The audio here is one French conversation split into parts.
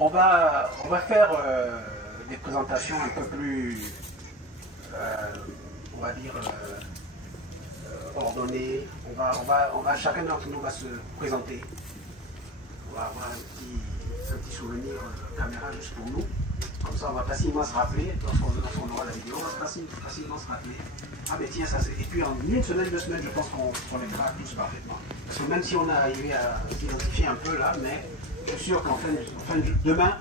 on va faire des présentations un peu plus, on va dire, ordonnées. Chacun d'entre nous va se présenter. On va avoir un petit souvenir caméra juste pour nous. Comme ça, on va facilement se rappeler, lorsqu'on aura la vidéo, on va facilement se rappeler. Ah mais tiens, ça c'est... Et puis en une semaine, 2 semaines, je pense qu'on les fera tous parfaitement. Parce que même si on a arrivé à s'identifier un peu là, mais je suis sûr qu'en fin de demain,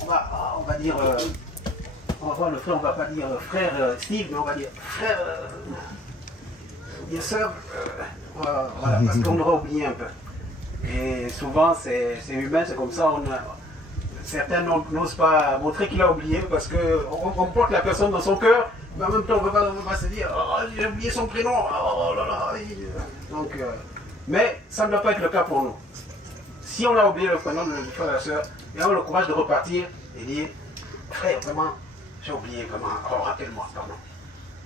on va dire... on va voir le frère, on va pas dire frère Steve, mais on va dire frère... bien sûr, voilà, parce qu'on aura oublié un peu. Et souvent, c'est humain, c'est comme ça, certains n'osent pas montrer qu'il a oublié parce qu'on porte la personne dans son cœur, mais en même temps, on ne va pas se dire oh, j'ai oublié son prénom, oh là là. Donc, mais ça ne doit pas être le cas pour nous. Si on a oublié le prénom de notre frère et la soeur, et on a le courage de repartir et dire frère, vraiment, j'ai oublié, vraiment, oh, rappelle-moi, pardon.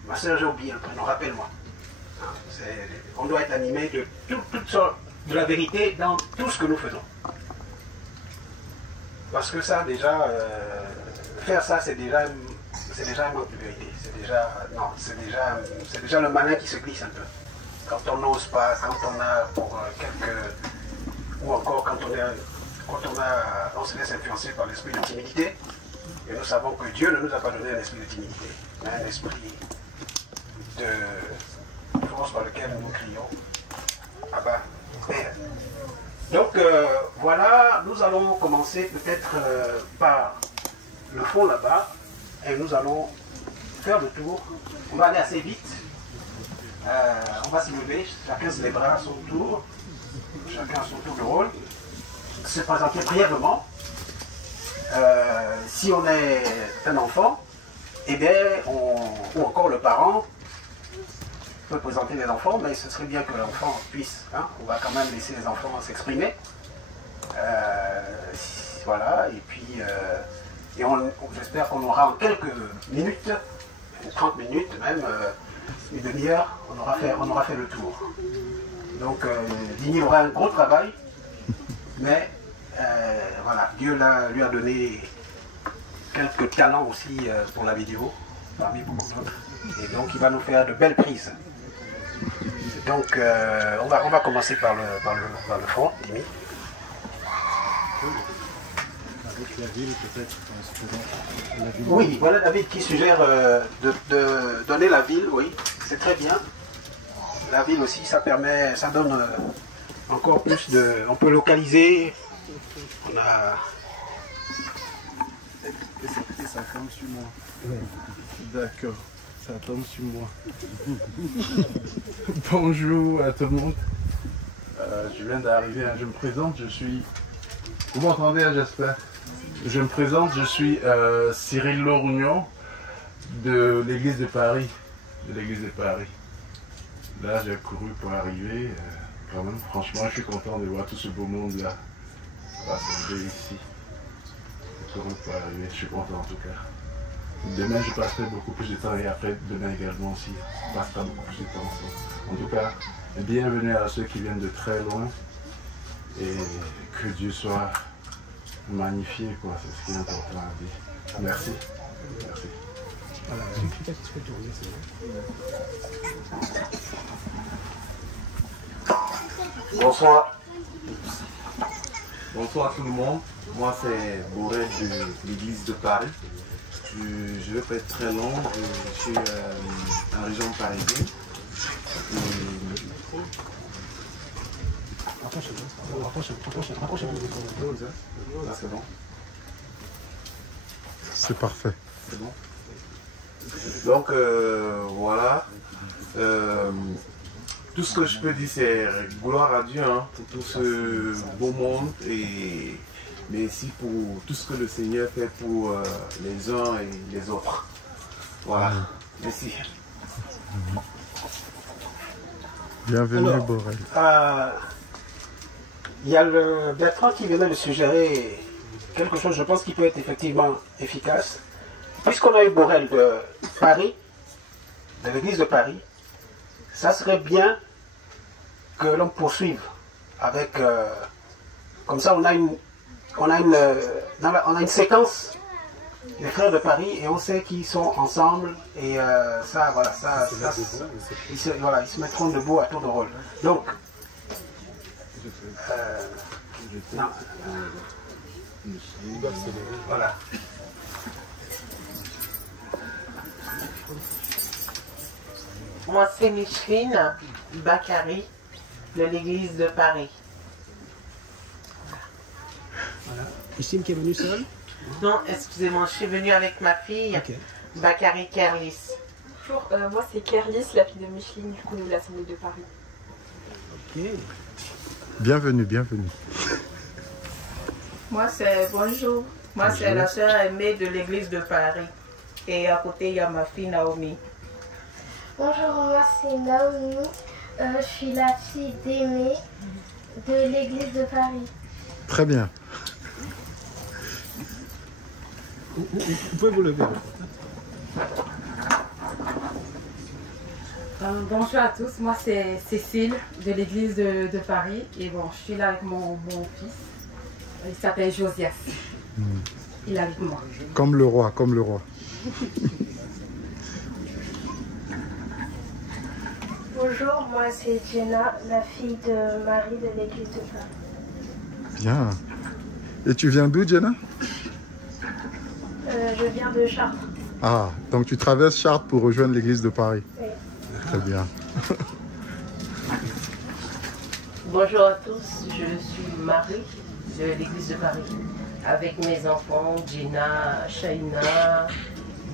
Ma soeur, j'ai oublié le prénom, rappelle-moi. On doit être animé de toutes sortes de la vérité dans tout ce que nous faisons. Parce que ça, déjà, faire ça, c'est déjà un manque de vérité. C'est déjà le malin qui se glisse un peu. Quand on n'ose pas, quand on a pour ou encore quand on se laisse influencer par l'esprit de timidité, et nous savons que Dieu ne nous a pas donné un esprit de timidité, mais un esprit de force par lequel nous crions Abba, Père. Donc voilà, nous allons commencer peut-être par le fond là-bas, et nous allons faire le tour. On va aller assez vite. On va se lever, chacun se lèvera à son tour, chacun à son tour de rôle, se présenter brièvement. Si on est un enfant, eh bien, ou encore le parent peut présenter les enfants, mais ce serait bien que l'enfant puisse, hein, on va quand même laisser les enfants s'exprimer. Voilà, et puis j'espère qu'on aura en quelques minutes, 30 minutes même, une demi-heure, on aura fait le tour. Donc Digny aura un gros travail, mais voilà, Dieu lui a donné quelques talents aussi pour la vidéo, parmi beaucoup d'autres, et donc il va nous faire de belles prises. Donc on va commencer par le fond, Digny. Avec la ville, peut-être, la ville. Oui, voilà David qui suggère de donner la ville, oui, c'est très bien. La ville aussi, ça donne encore plus de... On peut localiser, on a... Et ça tombe sur moi. D'accord, ça tombe sur moi. Bonjour à tout le monde. Je viens d'arriver, je me présente, je suis... Vous m'entendez, j'espère? Je me présente, je suis Cyril Lorgnon de l'église de Paris. Là, j'ai couru pour arriver. Quand même, franchement, je suis content de voir tout ce beau monde-là rassemblé ici. J'ai couru pour arriver, je suis content en tout cas. Demain, je passerai beaucoup plus de temps et après, demain également aussi, je passerai beaucoup plus de temps ensemble. En tout cas, bienvenue à ceux qui viennent de très loin et que Dieu soit magnifié, quoi, c'est ce qui est important à dire. Merci. Merci. Voilà, bonsoir. Bonsoir tout le monde. Moi c'est Borel de l'église de Paris. Je ne vais pas être très long. Je suis en région parisienne. Ah, c'est bon. C'est parfait. C'est bon. Donc voilà. Tout ce que je peux dire, c'est gloire à Dieu hein, pour tout ce beau monde et merci pour tout ce que le Seigneur fait pour les uns et les autres. Voilà. Merci. Bienvenue, Borel. Il y a le Bertrand qui venait de suggérer quelque chose, je pense, qui peut être effectivement efficace. Puisqu'on a eu Borel de Paris, de l'église de Paris, ça serait bien que l'on poursuive avec... comme ça, on a on a une séquence des frères de Paris et on sait qu'ils sont ensemble et ils se mettront debout à tour de rôle. Donc, voilà. Moi, c'est Micheline Bakary de l'église de Paris. Voilà. Micheline qui est venue seule? Non, excusez-moi, je suis venue avec ma fille, Okay. Bakary Kerlis. Bonjour, moi c'est Kerlis, la fille de Micheline, du coup de l'Assemblée de Paris. Ok. Bienvenue, bienvenue. Moi, c'est bonjour. Moi, c'est la sœur aimée de l'église de Paris. Et à côté, il y a ma fille Naomi. Bonjour, moi c'est Naomi. Je suis la fille d'Aimé de l'église de Paris. Très bien. Vous pouvez vous lever. Bonjour à tous, moi c'est Cécile de l'église de Paris. Et bon, je suis là avec mon fils. Il s'appelle Josias. Il est avec moi. Comme le roi, comme le roi. Bonjour, moi c'est Jenna, la fille de Marie de l'église de Paris. Bien. Et tu viens d'où, Jenna? Je viens de Chartres. Ah, donc tu traverses Chartres pour rejoindre l'église de Paris. Oui. Très bien. Bonjour à tous, je suis Marie de l'église de Paris. Avec mes enfants, Gina, Shaina,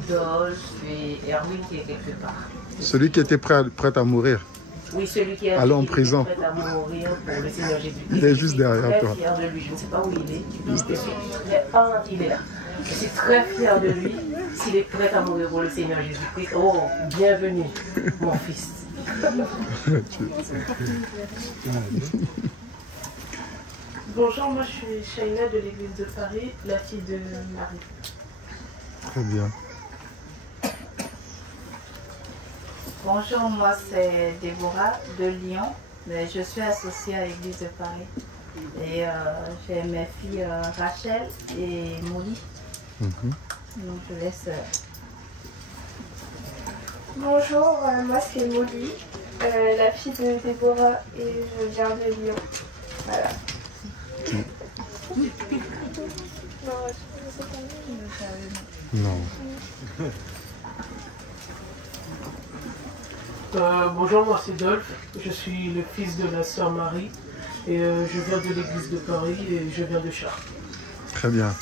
Dolph et Erwin qui est quelque part. Celui qui était prêt à mourir. Oui, celui qui est Allons en prison. prêt à mourir pour le Seigneur Jésus. Il est juste derrière toi. Je suis très fière de lui. Je ne sais pas où il est. Il est là. Je suis très fière de lui. S'il est prêt à mourir pour le Seigneur Jésus-Christ. Oh, bienvenue, mon fils. Bonjour, moi je suis Shaina de l'église de Paris, la fille de Marie. Très bien. Bonjour, moi c'est Déborah de Lyon. Je suis associée à l'église de Paris. Et j'ai mes filles Rachel et Molly. Donc je laisse. Bonjour, moi c'est Molly, la fille de Déborah et je viens de Lyon. Voilà. Non. Bonjour, moi c'est Dolph, je suis le fils de la sœur Marie et je viens de l'église de Paris et je viens de Chartres. Très bien.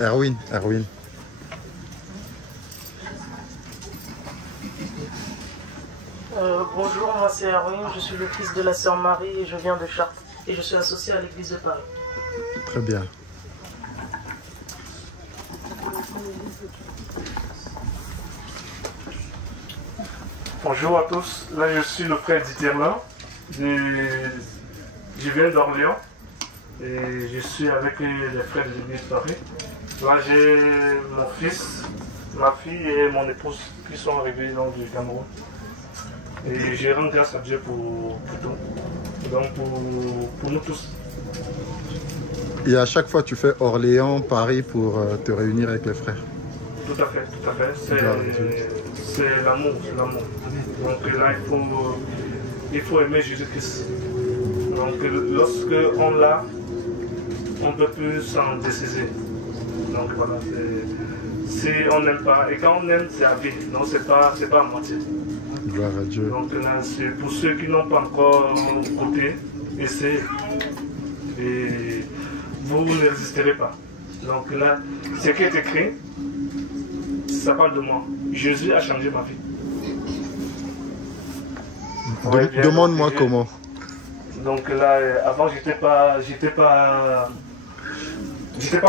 Erwin. Bonjour, moi c'est Erwin, je suis le fils de la sœur Marie et je viens de Chartres et je suis associé à l'église de Paris. Très bien. Bonjour à tous, là je suis le frère d'Iterlan, je viens d'Orléans et je suis avec les frères de l'église de Paris. Là j'ai mon fils, ma fille et mon épouse qui sont arrivés du Cameroun. Et je rends grâce à Dieu pour tout, donc pour nous tous. Et à chaque fois tu fais Orléans, Paris pour te réunir avec les frères. Tout à fait. C'est l'amour, Donc là, il faut aimer Jésus-Christ. Donc lorsque on l'a, on ne peut plus s'en décider. Donc voilà, si on n'aime pas, et quand on aime, c'est à vie. Non, c'est pas à moitié. Gloire à Dieu. Donc là, c'est pour ceux qui n'ont pas encore goûté, essayez. Et vous ne résisterez pas. Donc là, ce qui est écrit, ça parle de moi. Jésus a changé ma vie. Demande-moi comment. Donc là, avant, j'étais pas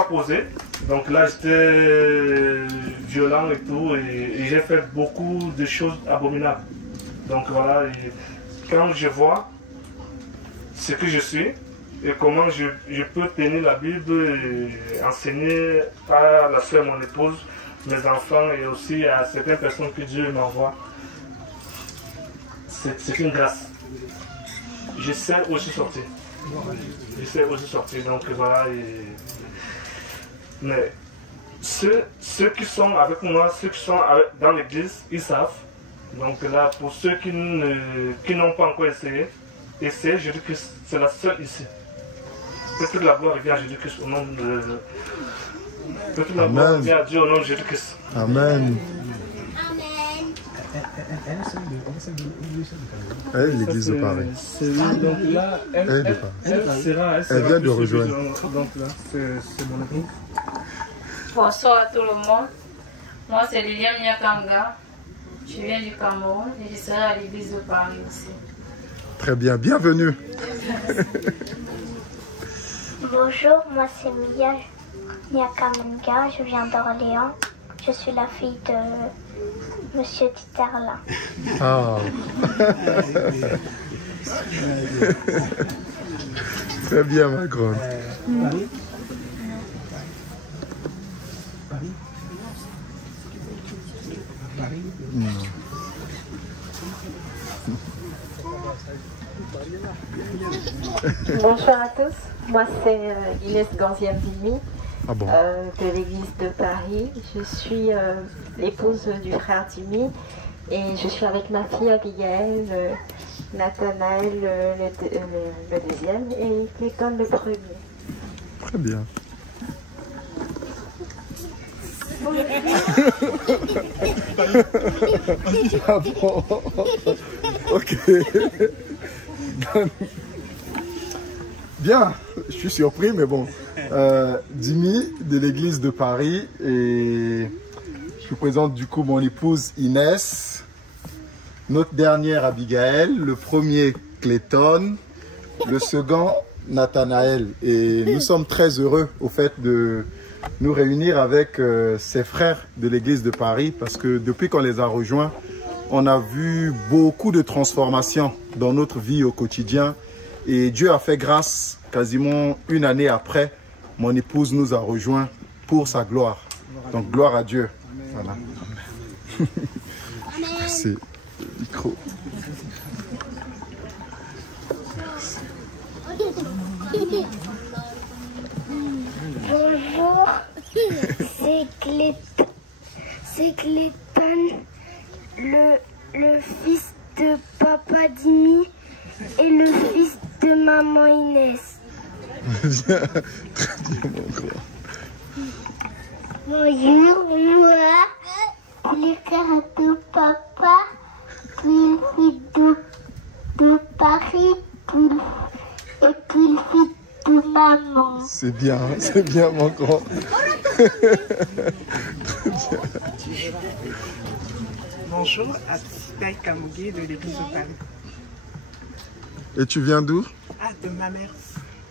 posé. Donc là, j'étais violent et tout. Et j'ai fait beaucoup de choses abominables. Donc voilà, et quand je vois ce que je suis et comment je peux tenir la Bible et enseigner à la soeur, mon épouse, mes enfants et aussi à certaines personnes que Dieu m'envoie, c'est une grâce. Je sais où je suis sorti. J'essaie aussi de sortir, donc voilà. Mais ceux qui sont avec moi, ceux qui sont dans l'église, ils savent. Donc là, pour ceux qui n'ont pas encore essayé, Jésus-Christ, c'est la seule ici. Que toute la gloire revient à Jésus-Christ au nom de... Que toute la gloire revient à Dieu au nom de Jésus-Christ. Amen. Elle est l'église de Paris. Donc là, elle vient de rejoindre. Donc là, c'est mon époux. Bonsoir à tout le monde. Moi, c'est Liliane Nyakanga. Je viens du Cameroun et je serai à l'église de Paris aussi. Très bien, bienvenue. Bonjour, moi c'est Mia Nyakanga, je viens d'Orléans. Je suis la fille de Monsieur Titerla. Ah. Très bien, ma grande. Bonjour à tous, moi c'est Inès Ganziam-Dimi de l'église de Paris. Je suis l'épouse du frère Dimi et je suis avec ma fille Abigail, Nathanaël le deuxième et Clayton le premier. Très bien. Ah bon. Ok. Bien, je suis surpris, mais bon. Dimi de l'église de Paris et je vous présente du coup mon épouse Inès, notre dernière Abigail, le premier Clayton, le second Nathanaël. Et nous sommes très heureux au fait de nous réunir avec ces frères de l'église de Paris parce que depuis qu'on les a rejoints, on a vu beaucoup de transformations dans notre vie au quotidien et Dieu a fait grâce. Quasiment une année après, mon épouse nous a rejoints pour sa gloire. Donc gloire à Dieu. Voilà. Merci. Le micro. Bonjour, c'est Clayton, le fils de Papa Dimi et le fils de Maman Inès. Très bien, mon grand. Bonjour, moi, le frère de Papa, le fils de Paris et puis le fils de Maman. C'est bien, mon grand. Très bien. Bonjour, Atsitaï Kamougué de l'église de Paris. Et tu viens d'où? Ah, de ma mère.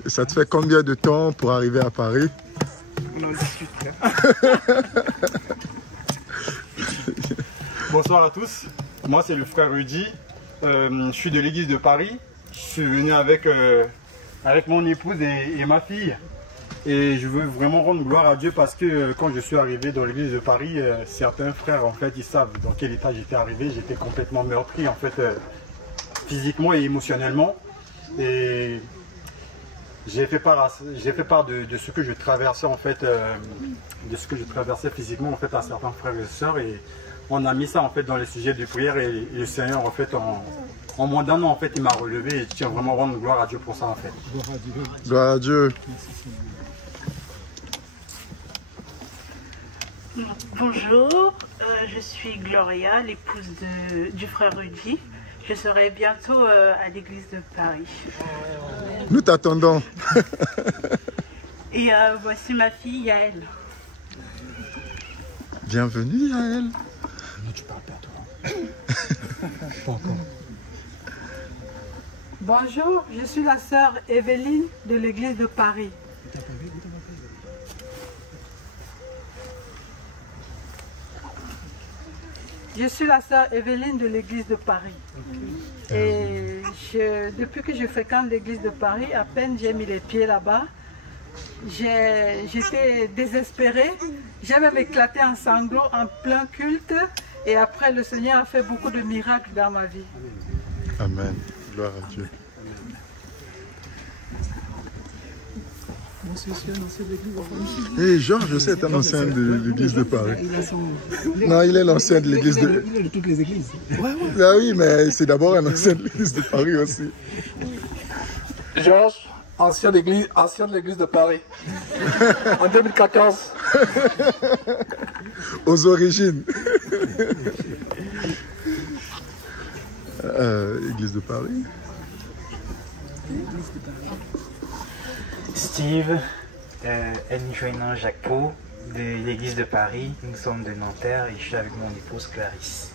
Et ça te fait combien de temps pour arriver à Paris? On en discute. Bonsoir à tous. Moi, c'est le frère Rudy. Je suis de l'église de Paris. Je suis venu avec mon épouse et ma fille. Et je veux vraiment rendre gloire à Dieu parce que quand je suis arrivé dans l'église de Paris, certains frères, en fait, ils savent dans quel état j'étais arrivé. J'étais complètement meurtri, en fait, physiquement et émotionnellement. Et j'ai fait part de ce que je traversais, en fait, de ce que je traversais physiquement, en fait, à certains frères et sœurs. Et on a mis ça, en fait, dans les sujets de prière. Et le Seigneur, en fait, en moins d'un an, en fait, il m'a relevé. Et je tiens vraiment à rendre gloire à Dieu pour ça, en fait. Gloire à Dieu. Bonjour, je suis Gloria, l'épouse du frère Rudy. Je serai bientôt à l'église de Paris. Nous t'attendons. Et voici ma fille Yael. Bienvenue Yael. Non, tu parles pas toi. Pas encore. Bonjour, je suis la sœur Evelyne de l'église de Paris. Je suis la sœur Evelyne de l'église de Paris. Et depuis que je fréquente l'église de Paris, à peine j'ai mis les pieds là-bas, j'étais désespérée. J'ai même éclaté en sanglots en plein culte. Et après, le Seigneur a fait beaucoup de miracles dans ma vie. Amen. Gloire à Dieu. Et Georges, je sais, est un ancien de l'église de Paris. Non, il est l'ancien de l'église de... Il est de toutes les églises. Ah oui, mais c'est d'abord un ancien de l'église de Paris aussi. Georges, ancien de l'église de Paris. En 2014. Aux origines. Église de Paris. Steve, Joinan Jacquot de l'église de Paris. Nous sommes de Nanterre et je suis avec mon épouse Clarisse.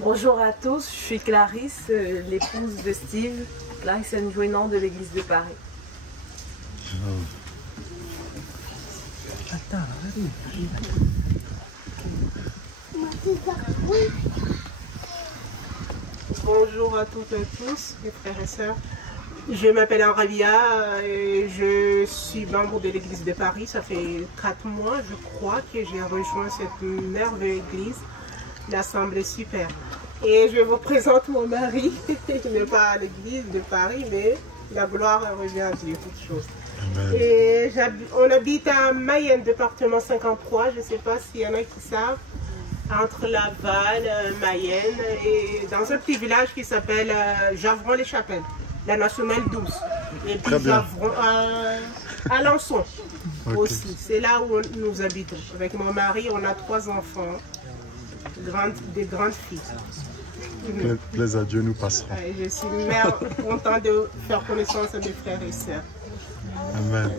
Bonjour à tous, je suis Clarisse, l'épouse de Steve, Clarisse Joinan de l'église de Paris. Bonjour à toutes et tous, mes frères et sœurs. Je m'appelle Arabia et je suis membre de l'église de Paris. Ça fait 4 mois, je crois, que j'ai rejoint cette merveilleuse église, l'Assemblée super. Et je vous présente mon mari, qui n'est pas à l'église de Paris, mais la gloire revient à Dieu, toute chose. Et on habite à Mayenne, département 53, je ne sais pas s'il y en a qui savent, entre Laval, Mayenne, et dans un petit village qui s'appelle Javron-les-Chapelles, la nationale 12. Et puis Javron, Alençon aussi, c'est là où nous habitons. Avec mon mari, on a 3 enfants, des grandes filles. Plaise à Dieu, nous passerons. Je suis mère contente de faire connaissance à mes frères et sœurs. Amen.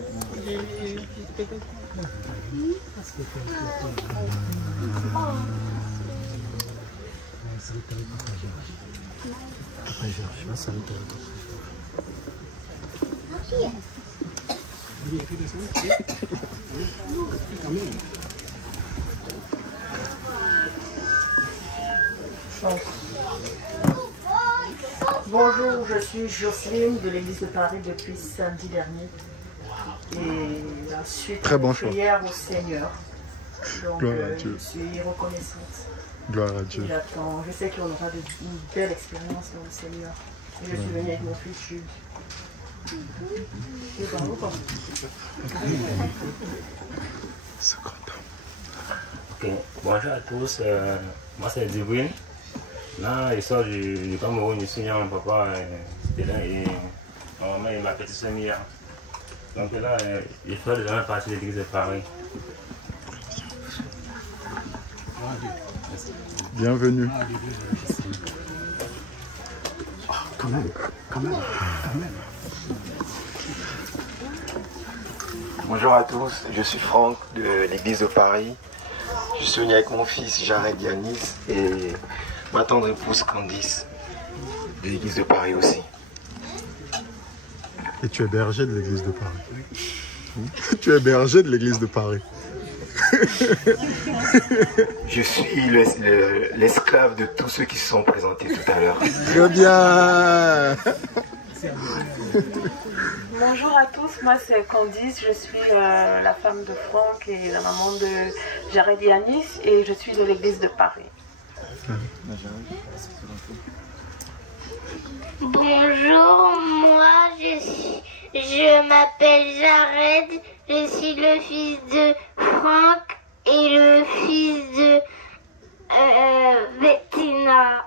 Bonjour, je suis Jocelyne de l'église de Paris depuis samedi dernier. Et suite à la prière au Seigneur. Donc je suis reconnaissante. Gloire à Dieu. J'attends. Je sais qu'on aura une belle expérience dans le Seigneur. Et je suis venue avec mon fils Jules. Ok, bonjour à tous, moi c'est Djibril. Là, je sors du Cameroun, je suis mon papa, c'était là, et maman et ma petite soeur Mia. Donc là, je fais de la partie de l'église de Paris. Bienvenue. Quand même. Bonjour à tous, je suis Franck de l'église de Paris. Je suis venu avec mon fils Jared Yanis et ma tendre épouse Candice de l'église de Paris aussi. Et tu es berger de l'église de Paris. Tu es berger de l'église de Paris. Je suis l'esclave de tous ceux qui se sont présentés tout à l'heure. Très bien. Bonjour à tous, moi c'est Candice, je suis la femme de Franck et la maman de Jared Yanis et je suis de l'église de Paris. Bonjour, moi je m'appelle Jared, je suis le fils de Franck et le fils de Bettina.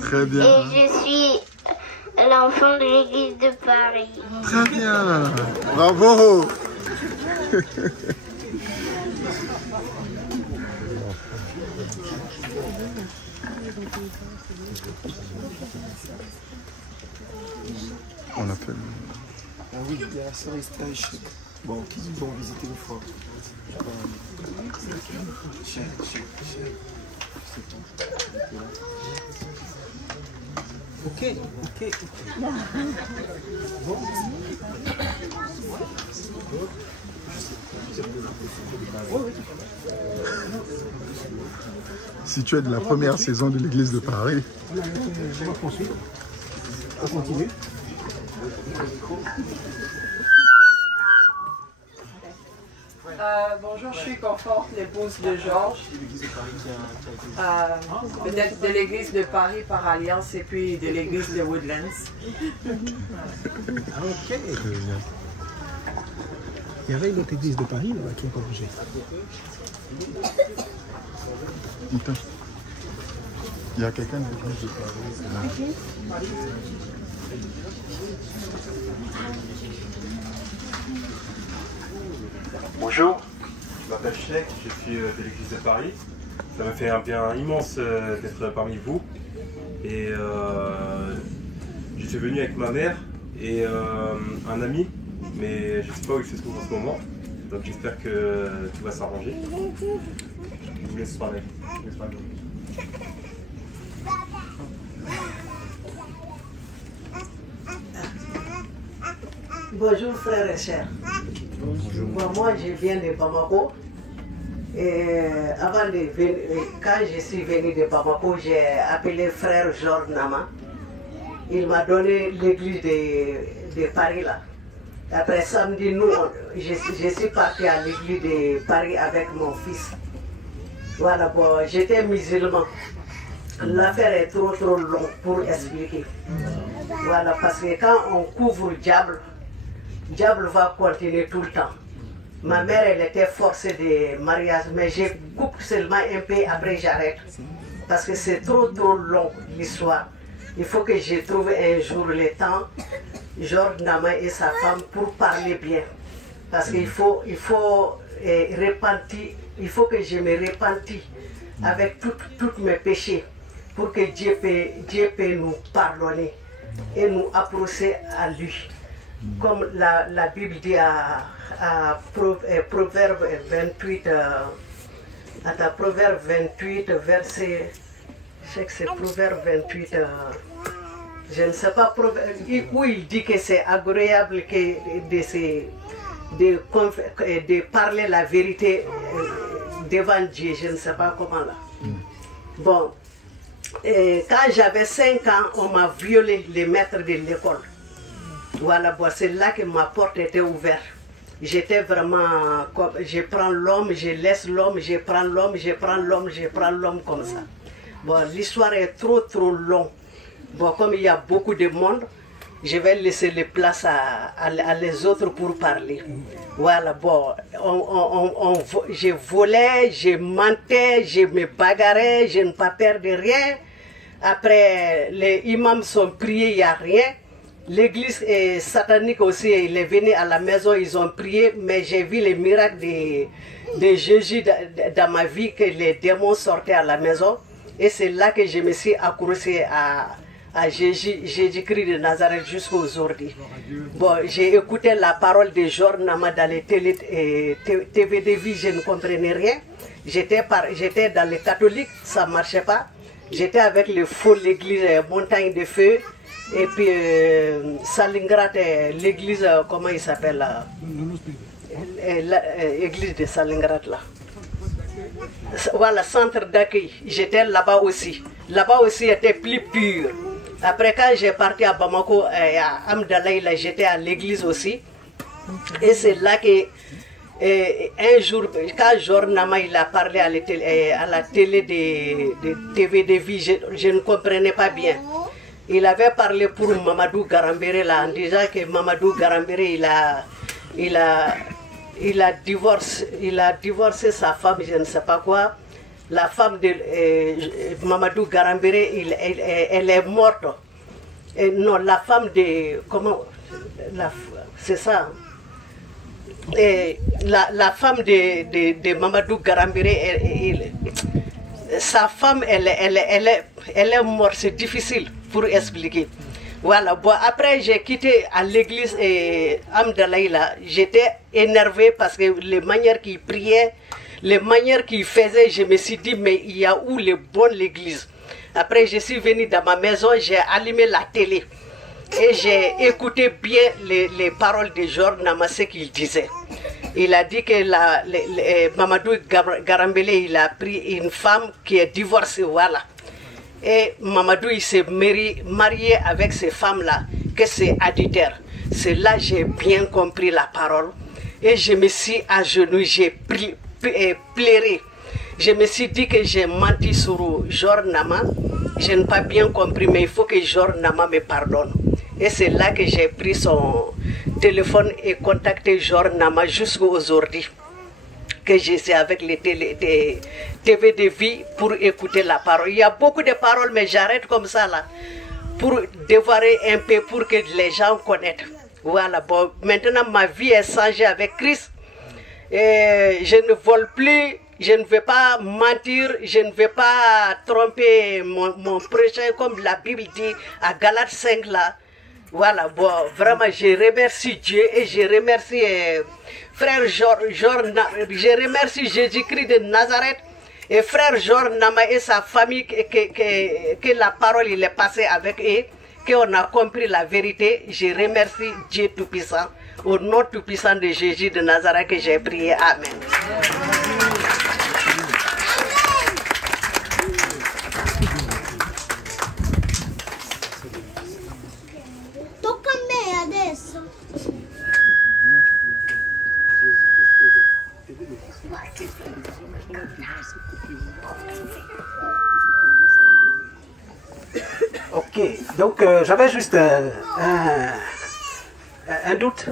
Très bien. Et je suis l'enfant de l'église de Paris. Très bien. Bravo. On appelle. Ah oui, il y a la sœur Esther et Chèque. Bon, qui nous ont visité une fois. Ok. Bon. Si tu es de la première saison de l'église de Paris. On va poursuivre. On continue. Bonjour, je suis Confort, l'épouse de Georges. Peut-être de l'église de Paris par alliance et puis de l'église de Woodlands. Ok. Il y avait une autre église de Paris là, qui n'a pas bougé. Il y a quelqu'un de l'église de Paris. Bonjour, je m'appelle Sheikh, je suis de l'église de Paris. Ça me fait un bien immense d'être parmi vous. Et je suis venu avec ma mère et un ami, mais je ne sais pas où il se trouve en ce moment. Donc j'espère que tout va s'arranger. Je vous laisse parler. Bonjour frères et sœurs. Bon, moi je viens de Bamako. Et quand je suis venu de Bamako, j'ai appelé frère Georges Nama. Il m'a donné l'église de Paris là. Après samedi, je suis parti à l'église de Paris avec mon fils. Voilà, bon, j'étais musulman. L'affaire est trop longue pour expliquer. Voilà, parce que quand on couvre diable va continuer tout le temps. Ma mère, elle était forcée de mariage, mais je coupe seulement un peu, après j'arrête. Parce que c'est trop long l'histoire. Il faut que je trouve un jour le temps, Georges Nama et sa femme, pour parler bien. Parce qu'il faut repentir, il faut que je me repentis avec tous mes péchés, pour que Dieu peut nous pardonner et nous approcher à lui. Comme la Bible dit à Proverbe 28, Proverbe 28, verset, je sais que c'est Proverbe 28, je ne sais pas, où il dit que c'est agréable de parler la vérité devant Dieu, je ne sais pas comment là. Bon, quand j'avais 5 ans, on m'a violé, les maîtres de l'école. Voilà, bon, c'est là que ma porte était ouverte. J'étais vraiment comme, je prends l'homme, je laisse l'homme, je prends l'homme, je prends l'homme, je prends l'homme comme ça. Bon, l'histoire est trop longue. Bon, comme il y a beaucoup de monde, je vais laisser les places à les autres pour parler. Voilà, bon, je volais, je mentais, je me bagarrais, je n'ai pas peur de rien. Après, les imams sont priés, il n'y a rien. L'église satanique aussi, il est venu à la maison, ils ont prié, mais j'ai vu les miracles de Jésus dans ma vie, que les démons sortaient à la maison. Et c'est là que je me suis accroché à Jésus-Christ de Nazareth jusqu'à aujourd'hui. Bon, j'ai écouté la parole de Georges Nama dans les TV de vie, je ne comprenais rien. J'étais dans les catholiques, ça ne marchait pas. J'étais avec le faux, l'église Montagne de Feu. Et puis Salingrad, l'église, comment il s'appelle l'église de Salingrad là. Voilà, centre d'accueil. J'étais là-bas aussi. Là-bas aussi était plus pur. Après quand j'ai parti à Bamako, à Amdalaï, j'étais à l'église aussi. Et c'est là que un jour, quand Georges Nama il a parlé à la télé de TV de vie, je ne comprenais pas bien. Il avait parlé pour Mamadou Garambéré là, en disant que Mamadou Garambéré il a divorcé sa femme, je ne sais pas quoi. La femme de Mamadou Garambéré, elle est morte. Et non, la femme de... Comment... C'est ça. Et la femme de Mamadou Garambéré, sa femme, elle est morte, c'est difficile pour expliquer. Voilà, bon, après j'ai quitté à l'église Amdalaïla, j'étais énervé parce que les manières qu'il priait, les manières qu'il faisait, je me suis dit, mais il y a où le bon l'église? Après je suis venu dans ma maison, j'ai allumé la télé et j'ai écouté bien les paroles de Georges Nama, ce qu'il disait. Il a dit que Mamadou Garambélé, il a pris une femme qui est divorcée, voilà. Et Mamadou, il s'est marié avec ces femmes-là, que c'est adultère. C'est là que j'ai bien compris la parole. et je me suis à genoux, j'ai pleuré. Je me suis dit que j'ai menti sur Jor Nama. Je n'ai pas bien compris, mais il faut que Jor Nama me pardonne. Et c'est là que j'ai pris son téléphone et contacté Jor Nama jusqu'à aujourd'hui. Que je suis avec les TV de vie pour écouter la parole. Il y a beaucoup de paroles, mais j'arrête comme ça là. Pour dévoiler un peu, pour que les gens connaissent. Voilà, bon, maintenant ma vie est changée avec Christ. Et je ne vole plus, je ne vais pas mentir, je ne vais pas tromper mon prochain comme la Bible dit à Galates 5 là. Voilà, bon, vraiment je remercie Dieu et je remercie frère je remercie Jésus-Christ de Nazareth et frère Jor Nama et sa famille que la parole il est passée avec eux, qu'on a compris la vérité. Je remercie Dieu Tout-Puissant, au nom Tout-Puissant de Jésus de Nazareth que j'ai prié. Amen. Tocca a me adesso. Ok, donc j'avais juste un doute.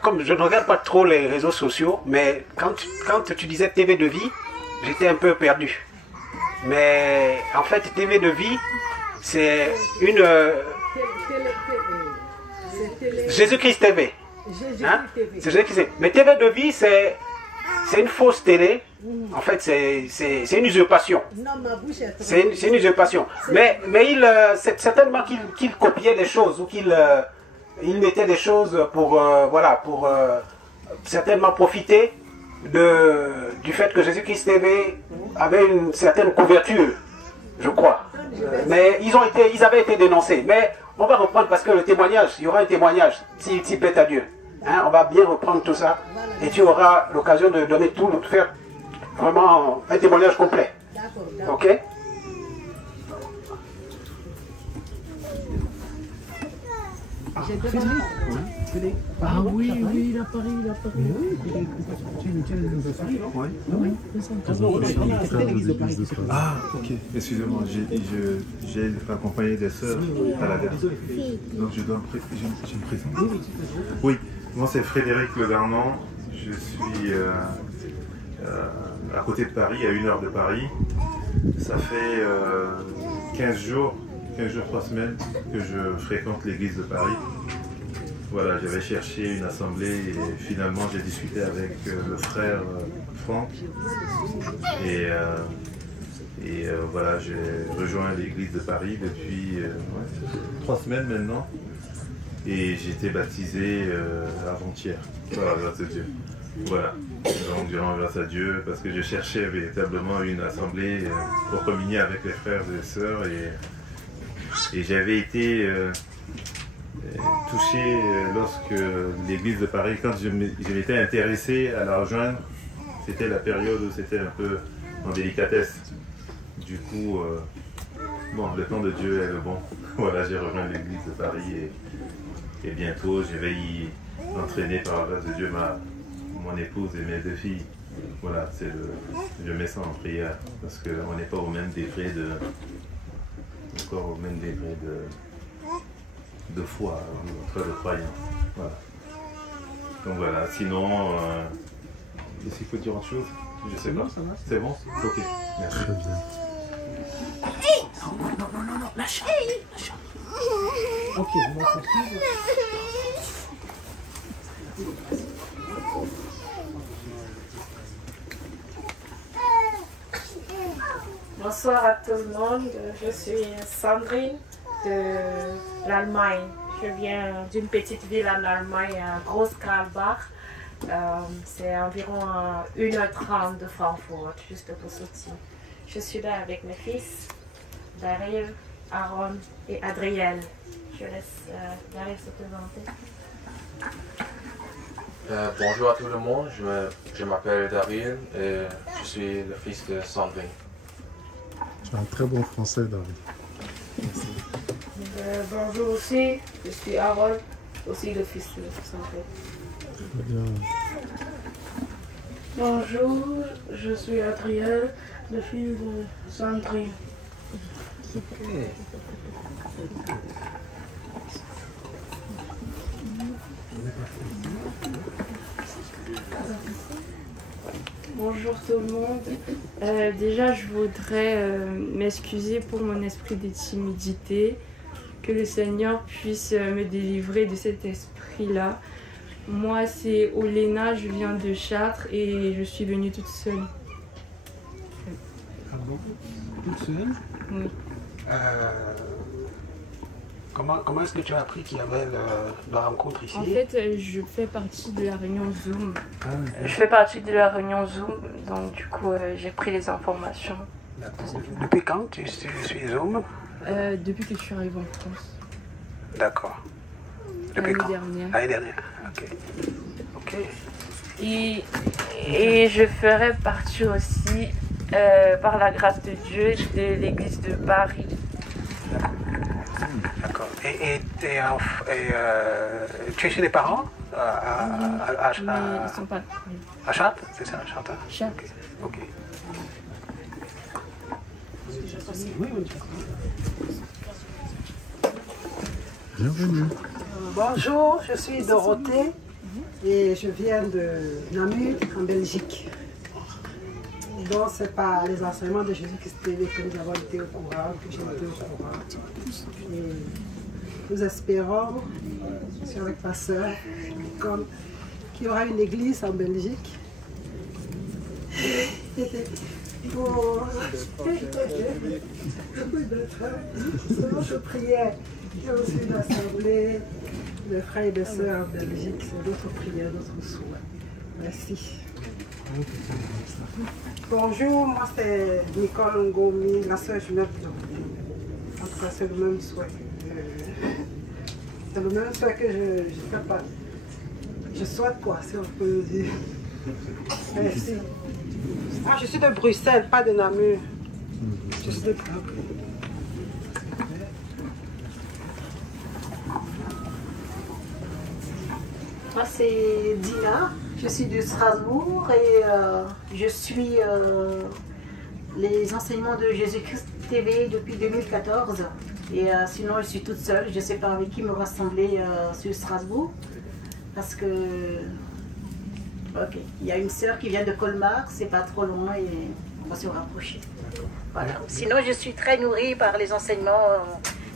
Comme je ne regarde pas trop les réseaux sociaux, mais quand tu disais TV de vie, j'étais un peu perdu. Mais en fait, TV de vie, c'est une... Jésus-Christ TV. Hein? C'est Jésus-Christ TV. Mais TV de vie, c'est une fausse télé. En fait, c'est une usurpation. C'est une usurpation. Mais c'est certainement qu'il copiait des choses ou qu'il mettait des choses pour, voilà, pour certainement profiter du fait que Jésus-Christ TV avait une certaine couverture, je crois. Mais ils avaient été dénoncés. Mais on va reprendre parce que le témoignage, il y aura un témoignage, s'il plaît à Dieu. Hein, on va bien reprendre tout ça et tu auras l'occasion de donner tout, de faire vraiment un témoignage complet. Ok? Ah oui, il a Paris. Ah, ok, excusez-moi, j'ai accompagné des sœurs à la gare. Donc je dois me présenter. Oui, moi c'est Frédéric Le Garnement, je suis à côté de Paris, à 1 heure de Paris. Ça fait 15 jours, 3 semaines que je fréquente l'église de Paris. Voilà, j'avais cherché une assemblée et finalement j'ai discuté avec le frère Franck. Et voilà, j'ai rejoint l'église de Paris depuis 3 semaines maintenant. Et j'ai été baptisé avant-hier, par la grâce de Dieu. Voilà, donc je rends grâce à Dieu parce que je cherchais véritablement une assemblée pour communier avec les frères et les sœurs. Et j'avais été touché lorsque l'église de Paris, quand je m'étais intéressé à la rejoindre, c'était la période où c'était un peu en délicatesse. Du coup, bon, le temps de Dieu est le bon. Voilà, j'ai rejoint l'église de Paris et bientôt je vais y entraîner par la grâce de Dieu mon épouse et mes 2 filles. Voilà, je mets ça en prière parce qu'on n'est pas au même degré de foi, de croyance. Voilà. Donc voilà, sinon, est-ce qu'il faut dire autre chose? Je sais pas. C'est bon? Ok, merci. Très bien. Non, lâche. Ok, on va poursuivre. Bonsoir à tout le monde, je suis Sandrine de l'Allemagne. Je viens d'une petite ville en Allemagne, à Groß-Karlbach. C'est environ 1h30 de Francfort, juste pour sortir. Je suis là avec mes fils, Daryl, Aaron et Adriel. Je laisse Daryl se présenter. Bonjour à tout le monde, je m'appelle Daryl et je suis le fils de Sandrine. Tu as un très bon français, Daryl. Bonjour aussi, je suis Aaron aussi le fils de Sandrine. Très bien. Bonjour, je suis Adrien, le fils de Sandrine. Bonjour tout le monde. Déjà, je voudrais m'excuser pour mon esprit de timidité. Que le Seigneur puisse me délivrer de cet esprit-là. Moi, c'est Olena, je viens de Chartres et je suis venue toute seule. Ah bon? Toute seule? Oui. Comment est-ce que tu as appris qu'il y avait la rencontre ici? En fait, je fais partie de la réunion Zoom. Ah, okay. Je fais partie de la réunion Zoom, donc du coup, j'ai pris les informations. Depuis quand tu suis Zoom? Depuis que je suis arrivée en France. D'accord. Depuis quand? L'année dernière. L'année dernière, ok. Ok. Et je ferai partie aussi, par la grâce de Dieu, de l'église de Paris. D'accord. Et tu es chez les parents? Mais ils sont pas. À Chartres, c'est ça, Chartres? Chartres. Ok. Bienvenue. Bonjour, je suis Dorothée et je viens de Namur en Belgique. Donc c'est par les enseignements de Jésus-Christ TV que nous avons été au courant, que j'ai été au courant. Et nous espérons, je suis avec ma soeur, qu'il y aura une église en Belgique. Pour je priais, il y a aussi une assemblée de frères et de sœurs en Belgique, c'est d'autres prières, d'autres souhaits. Merci. Bonjour, moi c'est Nicole Ngomi, la sœur jumelle de en tout cas, c'est le même souhait. C'est le même souhait que je fais pas. Je souhaite quoi, si on peut le dire. Merci. Ah, je suis de Bruxelles, pas de Namur. Je suis de Moi, c'est Dina. Je suis de Strasbourg et je suis les enseignements de Jésus-Christ TV depuis 2014. Et sinon, je suis toute seule. Je ne sais pas avec qui me rassembler sur Strasbourg. Parce que il y a une sœur qui vient de Colmar, c'est pas trop loin et on va se rapprocher. Voilà. Sinon, je suis très nourrie par les enseignements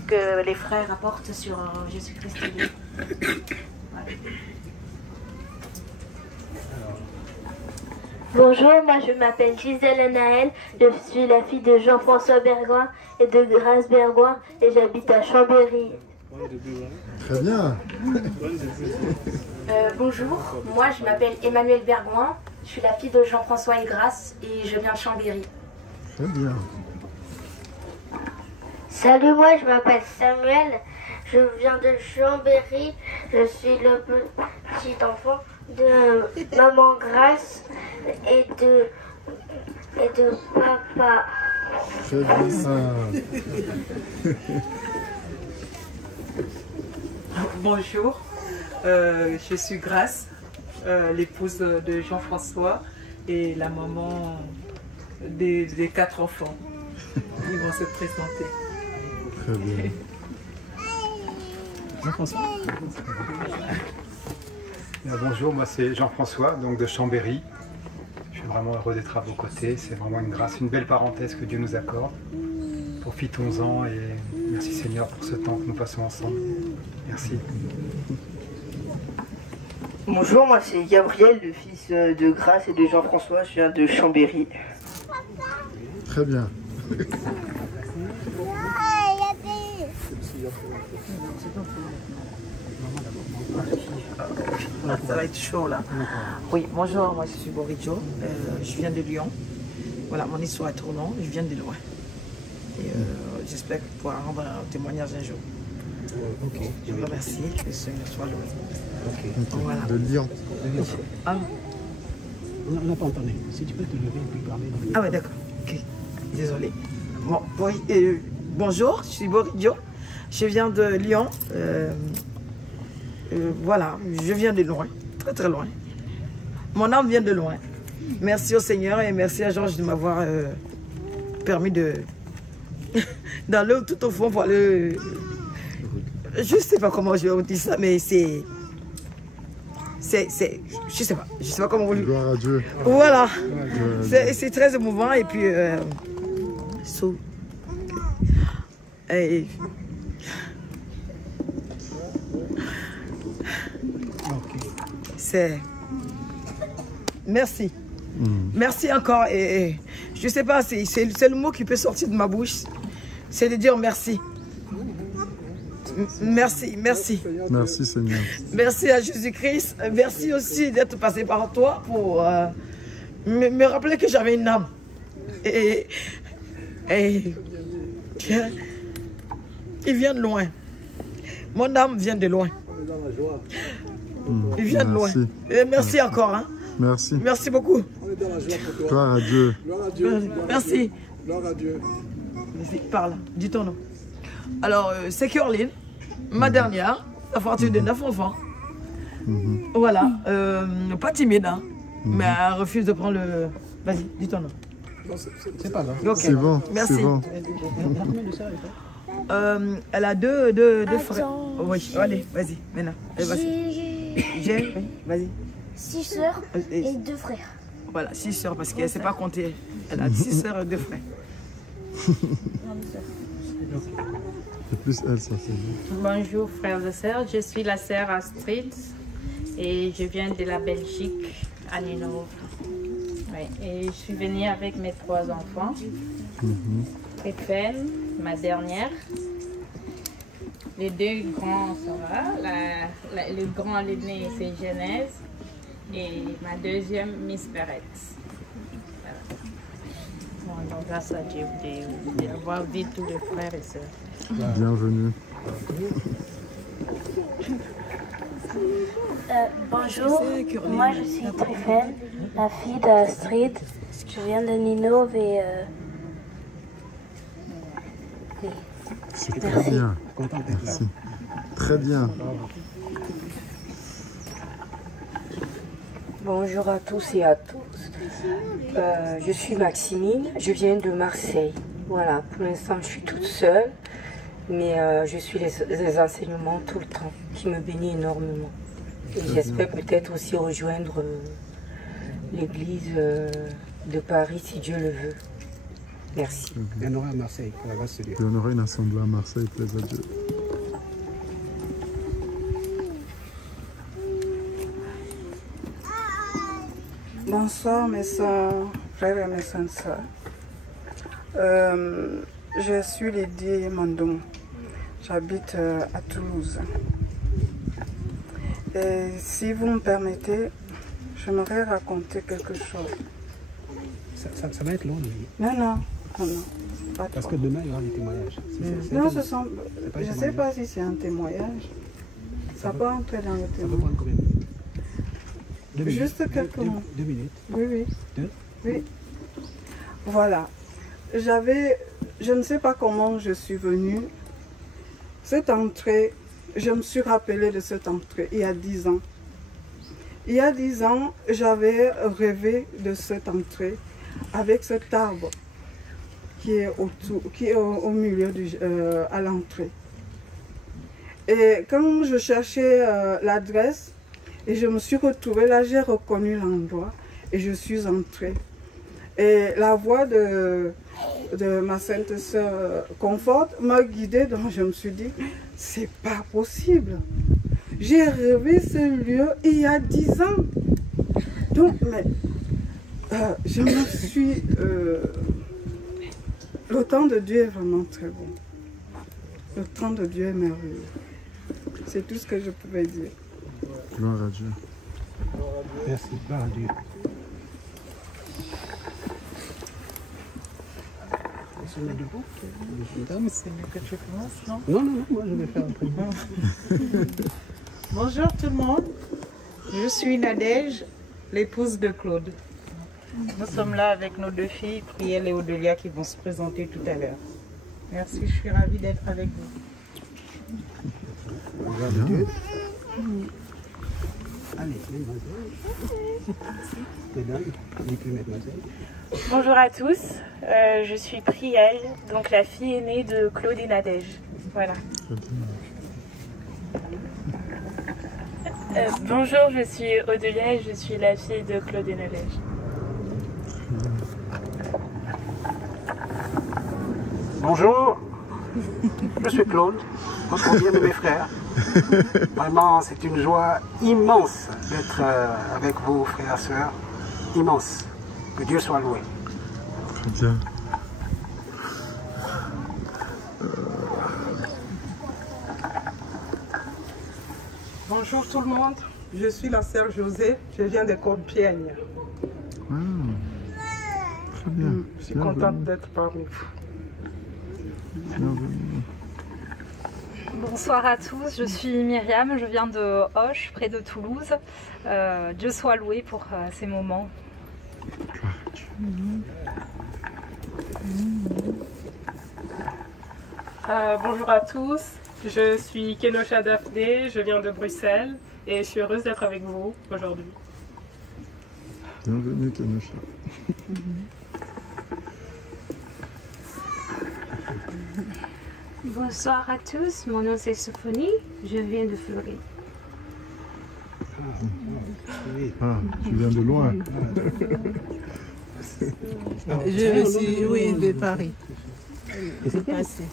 que les frères apportent sur Jésus-Christ TV. Voilà. Bonjour, moi je m'appelle Gisèle Anaël, je suis la fille de Jean-François Bergoin et de Grâce Bergoin et j'habite à Chambéry. Très bien. Bonjour, moi je m'appelle Emmanuel Bergoin, je suis la fille de Jean-François et Grâce et je viens de Chambéry. Très bien. Salut, moi je m'appelle Samuel, je viens de Chambéry, je suis le petit enfant de maman Grâce et de papa. Très bien. Bonjour, je suis Grâce, l'épouse de Jean-François et la maman des 4 enfants. Ils vont se présenter. Très bien. Jean-François. Bonjour, moi c'est Jean-François, donc de Chambéry. Je suis vraiment heureux d'être à vos côtés. C'est vraiment une grâce, une belle parenthèse que Dieu nous accorde. Profitons-en et merci Seigneur pour ce temps que nous passons ensemble. Merci. Bonjour, moi c'est Gabriel, le fils de Grâce et de Jean-François. Je viens de Chambéry. Très bien. Ça va être chaud là. Oui, bonjour, moi je suis Boridjo, je viens de Lyon. Voilà, mon histoire est trop longue, je viens de loin. Et j'espère pouvoir rendre un témoignage un jour. Ok. Je vous remercie, que le Seigneur soit loué. Ok. Voilà. De Lyon. Ah. On n'a pas entendu. Si tu peux te lever et puis parler. Ah ouais, d'accord. Ok. Désolé. Bon, bonjour, je suis Boridjo. Je viens de Lyon. voilà, je viens de loin, très très loin. Mon âme vient de loin. Merci au Seigneur et merci à Georges de m'avoir permis de d'aller tout au fond pour aller... Je ne sais pas comment je vais vous dire ça, mais c'est... Je sais pas comment vous le... Gloire à Dieu. Voilà. C'est très émouvant et puis... C'est... Merci. Merci encore. Et je sais pas, c'est le mot qui peut sortir de ma bouche. C'est de dire merci. Merci, merci. Merci Seigneur. Merci à Jésus-Christ. Merci aussi d'être passé par toi pour me rappeler que j'avais une âme. Et il vient de loin. Mon âme vient de loin. Il vient de loin. Et merci encore. Hein. Merci. Merci beaucoup. Gloire à Dieu. Merci. Gloire à Dieu. Vas-y, parle. Dis ton nom. Alors, c'est Curline, ma dernière, à partir de 9 enfants. Voilà. Pas timide, hein, mais elle refuse de prendre le... Vas-y, dis ton nom. C'est pas grave. Okay. C'est bon. Merci. Bon. Elle a deux frères. Oui, allez, vas-y, maintenant. J'ai, vas-y. 6 sœurs et 2 frères. Voilà, 6 sœurs, parce qu'elle ne sait pas compter. Elle a 6 sœurs et 2 frères. C'est plus elle, ça, c'est bien. Bonjour frères et sœurs, je suis la sœur Astrid et je viens de la Belgique, à Ninove. Oui, et je suis venue avec mes 3 enfants. Stéphane, ma dernière. Les 2 grands sont là. Le grand, l'aîné, c'est Genèse. Et ma deuxième, Miss Perrette. Voilà. Bon, donc grâce à Dieu d'avoir vu tous les frères et sœurs. Bienvenue. Bonjour, moi je suis Tryphène, la fille d'Astrid. Je viens de Ninove et... C'est très bien. Merci. Très bien. Bonjour à tous et à toutes. Je suis Maximine, je viens de Marseille. Voilà, pour l'instant je suis toute seule, mais je suis les enseignements tout le temps, qui me bénit énormément. Et j'espère peut-être aussi rejoindre l'église de Paris si Dieu le veut. Merci. Il y en aura à Marseille, pour la grâce de Dieu. Il y en aura une assemblée à Marseille, plaise à Dieu. Bonsoir mes soeurs, frères et mes sœurs. Je suis Lydie Mandom. J'habite à Toulouse. Et si vous me permettez, j'aimerais raconter quelque chose. Ça va être long, Lydie. Non. Pas Parce trop. que demain, il y aura des témoignages. Non, je ne sais pas si c'est un témoignage. Ça peut entrer dans le témoignage. Ça peut prendre combien de minutes? 2 minutes. Juste quelques mots. 2 minutes. Oui. 2. Oui. Voilà. Je ne sais pas comment je suis venue. Cette entrée, je me suis rappelée de cette entrée il y a 10 ans. Il y a 10 ans, j'avais rêvé de cette entrée avec cet arbre qui est au milieu à l'entrée. Et quand je cherchais l'adresse, et je me suis retrouvée là, j'ai reconnu l'endroit et je suis entrée. Et la voix de ma sainte sœur Confort m'a guidée, donc je me suis dit, c'est pas possible. J'ai rêvé ce lieu il y a 10 ans. Donc, mais je me suis... le temps de Dieu est vraiment très bon. Le temps de Dieu est merveilleux. C'est tout ce que je pouvais dire. Gloire à Dieu. Merci, gloire à Dieu. Se mettre debout. C'est mieux que tu commences, non? Non, moi je vais faire un truc. Bonjour tout le monde, je suis Nadège, l'épouse de Claude. Nous sommes là avec nos 2 filles, Priel et Odelia, qui vont se présenter tout à l'heure. Merci, je suis ravie d'être avec vous. Gloire à Dieu. Bonjour à tous, je suis Prielle, donc la fille aînée de Claude et Nadège. Voilà. Bonjour, je suis Odelia et je suis la fille de Claude et Nadège. Bonjour, je suis Claude, votre bien de mes frères. Vraiment, c'est une joie immense d'être avec vous, frères et sœurs. Immense. Que Dieu soit loué. Très bien. Bonjour tout le monde, je suis la sœur José, je viens de Compiègne. Très bien. Je suis contente d'être parmi vous. Bienvenue. Bonsoir à tous, je suis Myriam, je viens de Auch, près de Toulouse. Dieu soit loué pour ces moments. Bonjour à tous, je suis Kenosha Daphné, je viens de Bruxelles et je suis heureuse d'être avec vous aujourd'hui. Bienvenue, Kenosha. Bonsoir à tous, mon nom c'est Sophonie, je viens de Floride. Ah, tu viens de loin. Je suis, oui, de Paris. C'est passé.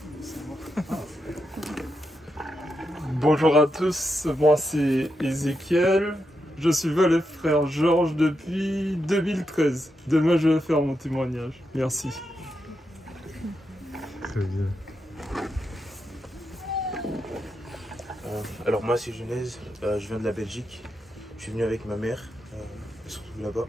Bonjour à tous, moi c'est Ézéchiel. Je suis le frère Georges depuis 2013. Demain je vais faire mon témoignage. Merci. Très bien. Alors moi c'est Genèse, je viens de la Belgique. Je suis venu avec ma mère, elle se retrouve là-bas.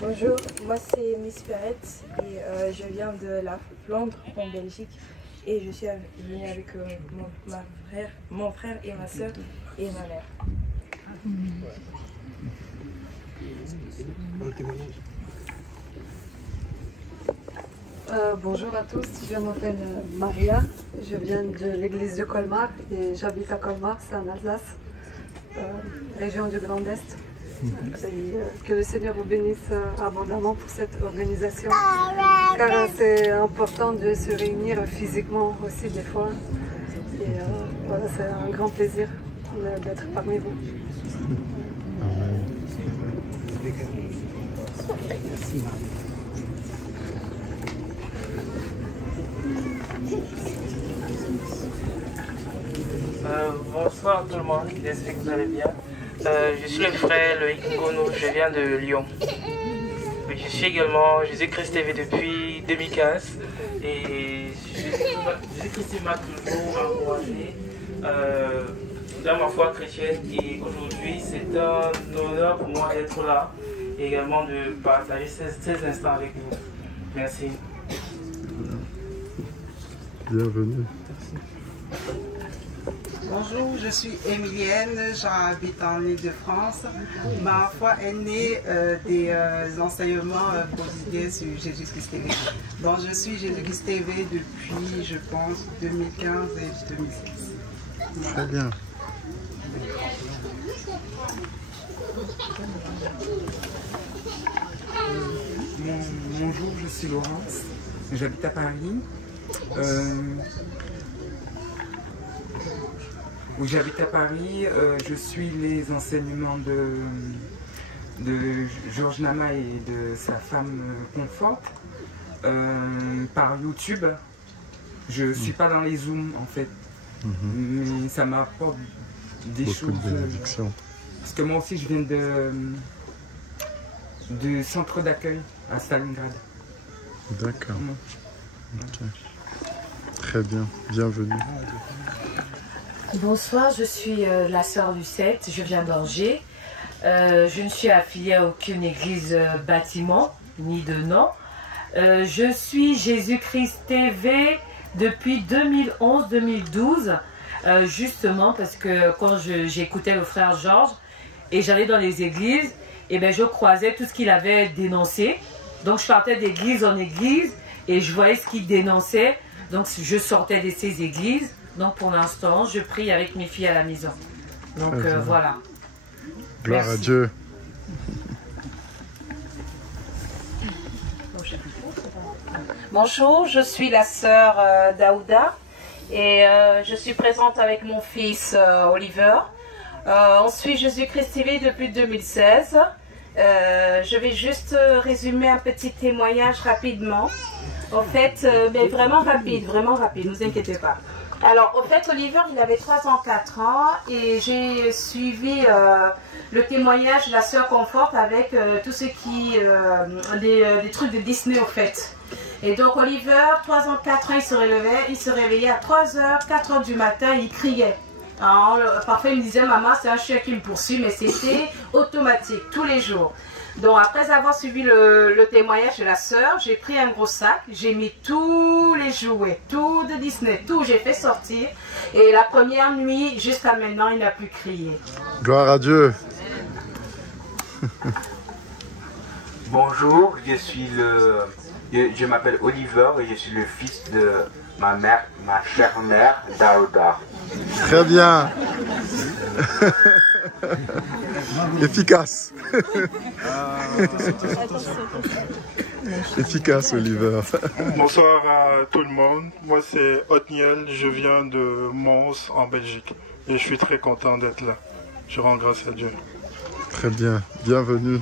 Bonjour, moi c'est Miss Perrette et je viens de la Flandre en Belgique et je suis venue avec mon frère et ma soeur et ma mère. Bonjour à tous, je m'appelle Maria, je viens de l'église de Colmar et j'habite à Colmar, c'est en Alsace, région du Grand Est. Et, que le Seigneur vous bénisse abondamment pour cette organisation, car c'est important de se réunir physiquement aussi des fois. Et voilà, c'est un grand plaisir d'être parmi vous. Bonsoir tout le monde, j'espère que vous allez bien. Je suis le frère Loïc Ngono, je viens de Lyon. Je suis également Jésus-Christ TV depuis 2015 et Jésus-Christ m'a toujours encouragé dans ma foi chrétienne et aujourd'hui c'est un honneur pour moi d'être là et également de partager ces instants avec vous. Merci. Bienvenue. Bonjour, je suis Emilienne, j'habite en Île-de-France. Ma foi est née des enseignements prodigués sur Jésus-Christ TV. Donc je suis Jésus-Christ TV depuis, je pense, 2015 et 2016. Très bien. Bonjour, je suis Laurence, j'habite à Paris. Où j'habite à Paris, je suis les enseignements de Georges Nama et de sa femme Confort par YouTube. Je ne suis pas dans les Zooms en fait, mais ça m'apporte des Beaucoup choses. de bénédictions. Parce que moi aussi je viens de centre d'accueil à Stalingrad. D'accord. Ok. Très bien, bienvenue. Bonsoir, je suis la sœur Lucette, je viens d'Angers. Je ne suis affiliée à aucune église bâtiment, ni de nom. Je suis Jésus-Christ TV depuis 2011-2012, justement parce que quand j'écoutais le frère Georges et j'allais dans les églises, et ben je croisais tout ce qu'il avait dénoncé. Donc je partais d'église en église et je voyais ce qu'ils dénonçaient. Donc je sortais de ces églises. Donc pour l'instant, je prie avec mes filles à la maison. Donc voilà. Gloire à Dieu. Bonjour, je suis la sœur Daouda et je suis présente avec mon fils Oliver. On suit Jésus-Christ TV depuis 2016. Je vais juste résumer un petit témoignage rapidement. En fait, mais vraiment rapide, ne vous inquiétez pas. Alors, au fait, Oliver, il avait 3 ans, 4 ans et j'ai suivi le témoignage de la sœur Confort avec tout ce qui... des trucs de Disney, au fait. Et donc, Oliver, 3 ans, 4 ans, il se réveillait à 3h, 4h du matin, il criait. Alors, parfois, il me disait, maman, c'est un chien qui me poursuit, mais c'était automatique, tous les jours. Donc, après avoir suivi le témoignage de la sœur, j'ai pris un gros sac, j'ai mis tous les jouets, tout de Disney, tout, j'ai fait sortir. Et la première nuit, jusqu'à maintenant, il n'a plus crié. Gloire à Dieu. Bonjour, je m'appelle Oliver et je suis le fils de ma mère, ma chère mère, Daouda. Très bien. Efficace. Efficace, Oliver. Bonsoir à tout le monde. Moi, c'est Otniel. Je viens de Mons, en Belgique. Et je suis très content d'être là. Je rends grâce à Dieu. Très bien. Bienvenue.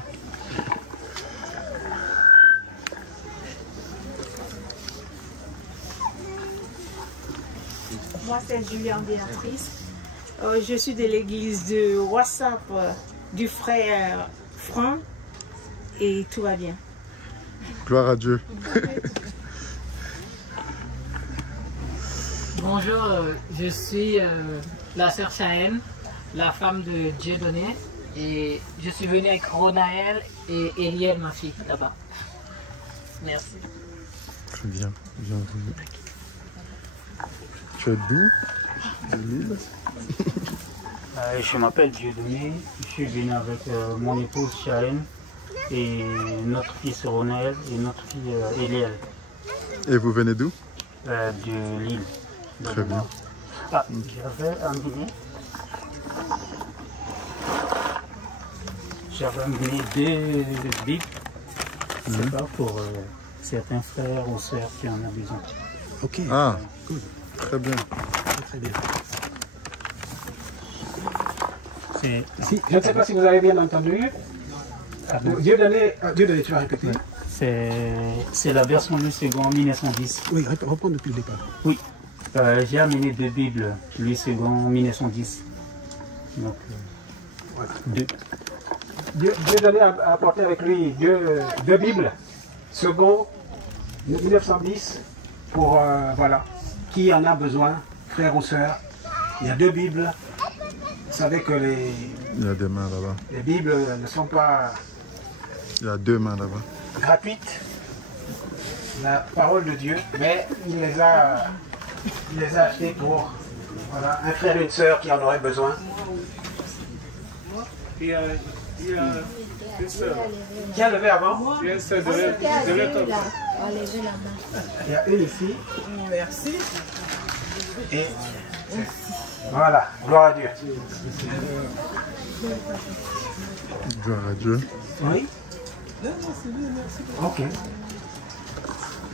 Moi, c'est Julien Béatrice. Je suis de l'église de WhatsApp du frère Franck et tout va bien. Gloire à Dieu. Bonjour, je suis la sœur Chaëne, la femme de Dieudonné, et je suis venue avec Ronaël et Eliel, ma fille, là-bas. Merci. Très bien, bienvenue. Tu es d'où? De Lille. Je m'appelle Dieudonné, je suis venu avec mon épouse Chaëne et notre fils Ronaël et notre fille Eliel. Et vous venez d'où? De Lille. Très bien. Ah, j'avais amené deux bibles, c'est pas pour certains frères ou sœurs qui en ont besoin. Ok. Ah, cool. Très bien. Très bien. Si, je ne sais pas si vous avez bien entendu. Dieudonné, tu vas répéter. C'est la version Louis II 1910. Oui, reprends depuis le départ. Oui. J'ai amené deux Bibles, Louis II 1910. Donc, voilà. Deux. Dieudonné a apporté avec lui deux Bibles, second 1910, pour, voilà, qui en a besoin, frères ou sœurs. Il y a deux Bibles. Vous savez que il y a des mains là-bas. Les Bibles ne sont pas... Il y a deux mains là-bas. Gratuites. La parole de Dieu, mais il les a achetées pour voilà, un frère et une sœur qui en auraient besoin. Il y a une sœur. Qui a levé avant? Il y a une sœur de Il y a une ici. Merci. Et voilà, gloire à Dieu. Gloire à Dieu. Oui. Ok.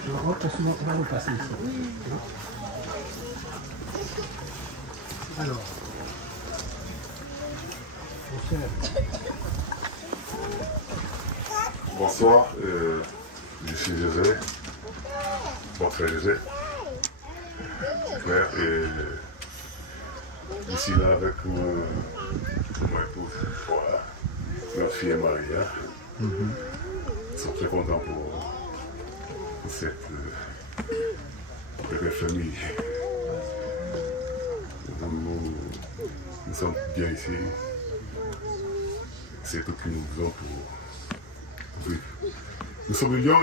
Je vois que souvent on va nous passer ici. Alors. Bonsoir, je suis José, mon frère José. Frère, et je suis là avec mon épouse, voilà, notre fille Maria. Ils sont très contents pour cette belle famille. Nous sommes bien ici. C'est tout ce que nous faisons pour vivre. Nous sommes lions,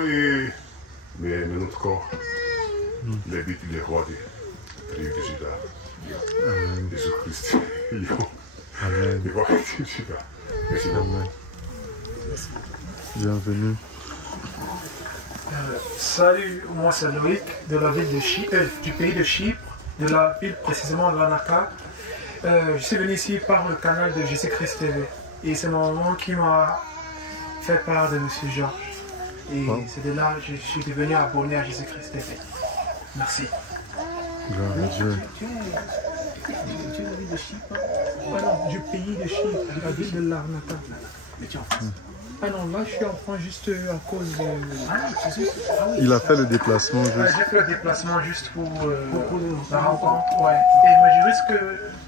mais notre corps, l'habitude des rois de Juda. Amen. Jésus-Christ, lion. Amen. Les rois de Juda. Merci beaucoup. Bienvenue. Salut, moi c'est Loïc de la ville de Chypre, du pays de Chypre, de la ville précisément de Larnaca. Je suis venu ici par le canal de Jésus-Christ TV et c'est mon maman qui m'a fait part de M. Georges. Et c'est de là que je suis devenu abonné à Jésus-Christ TV. Merci. Gloire à Dieu. Tu es de la ville de Chypre? Ah non, du pays de Chypre, de la ville de Larnaca. Mais tu es en France? Ah non, là je suis en France juste à cause de... Il a fait le déplacement juste. J'ai fait le déplacement juste pour la rencontre. Ouais. Et moi je risque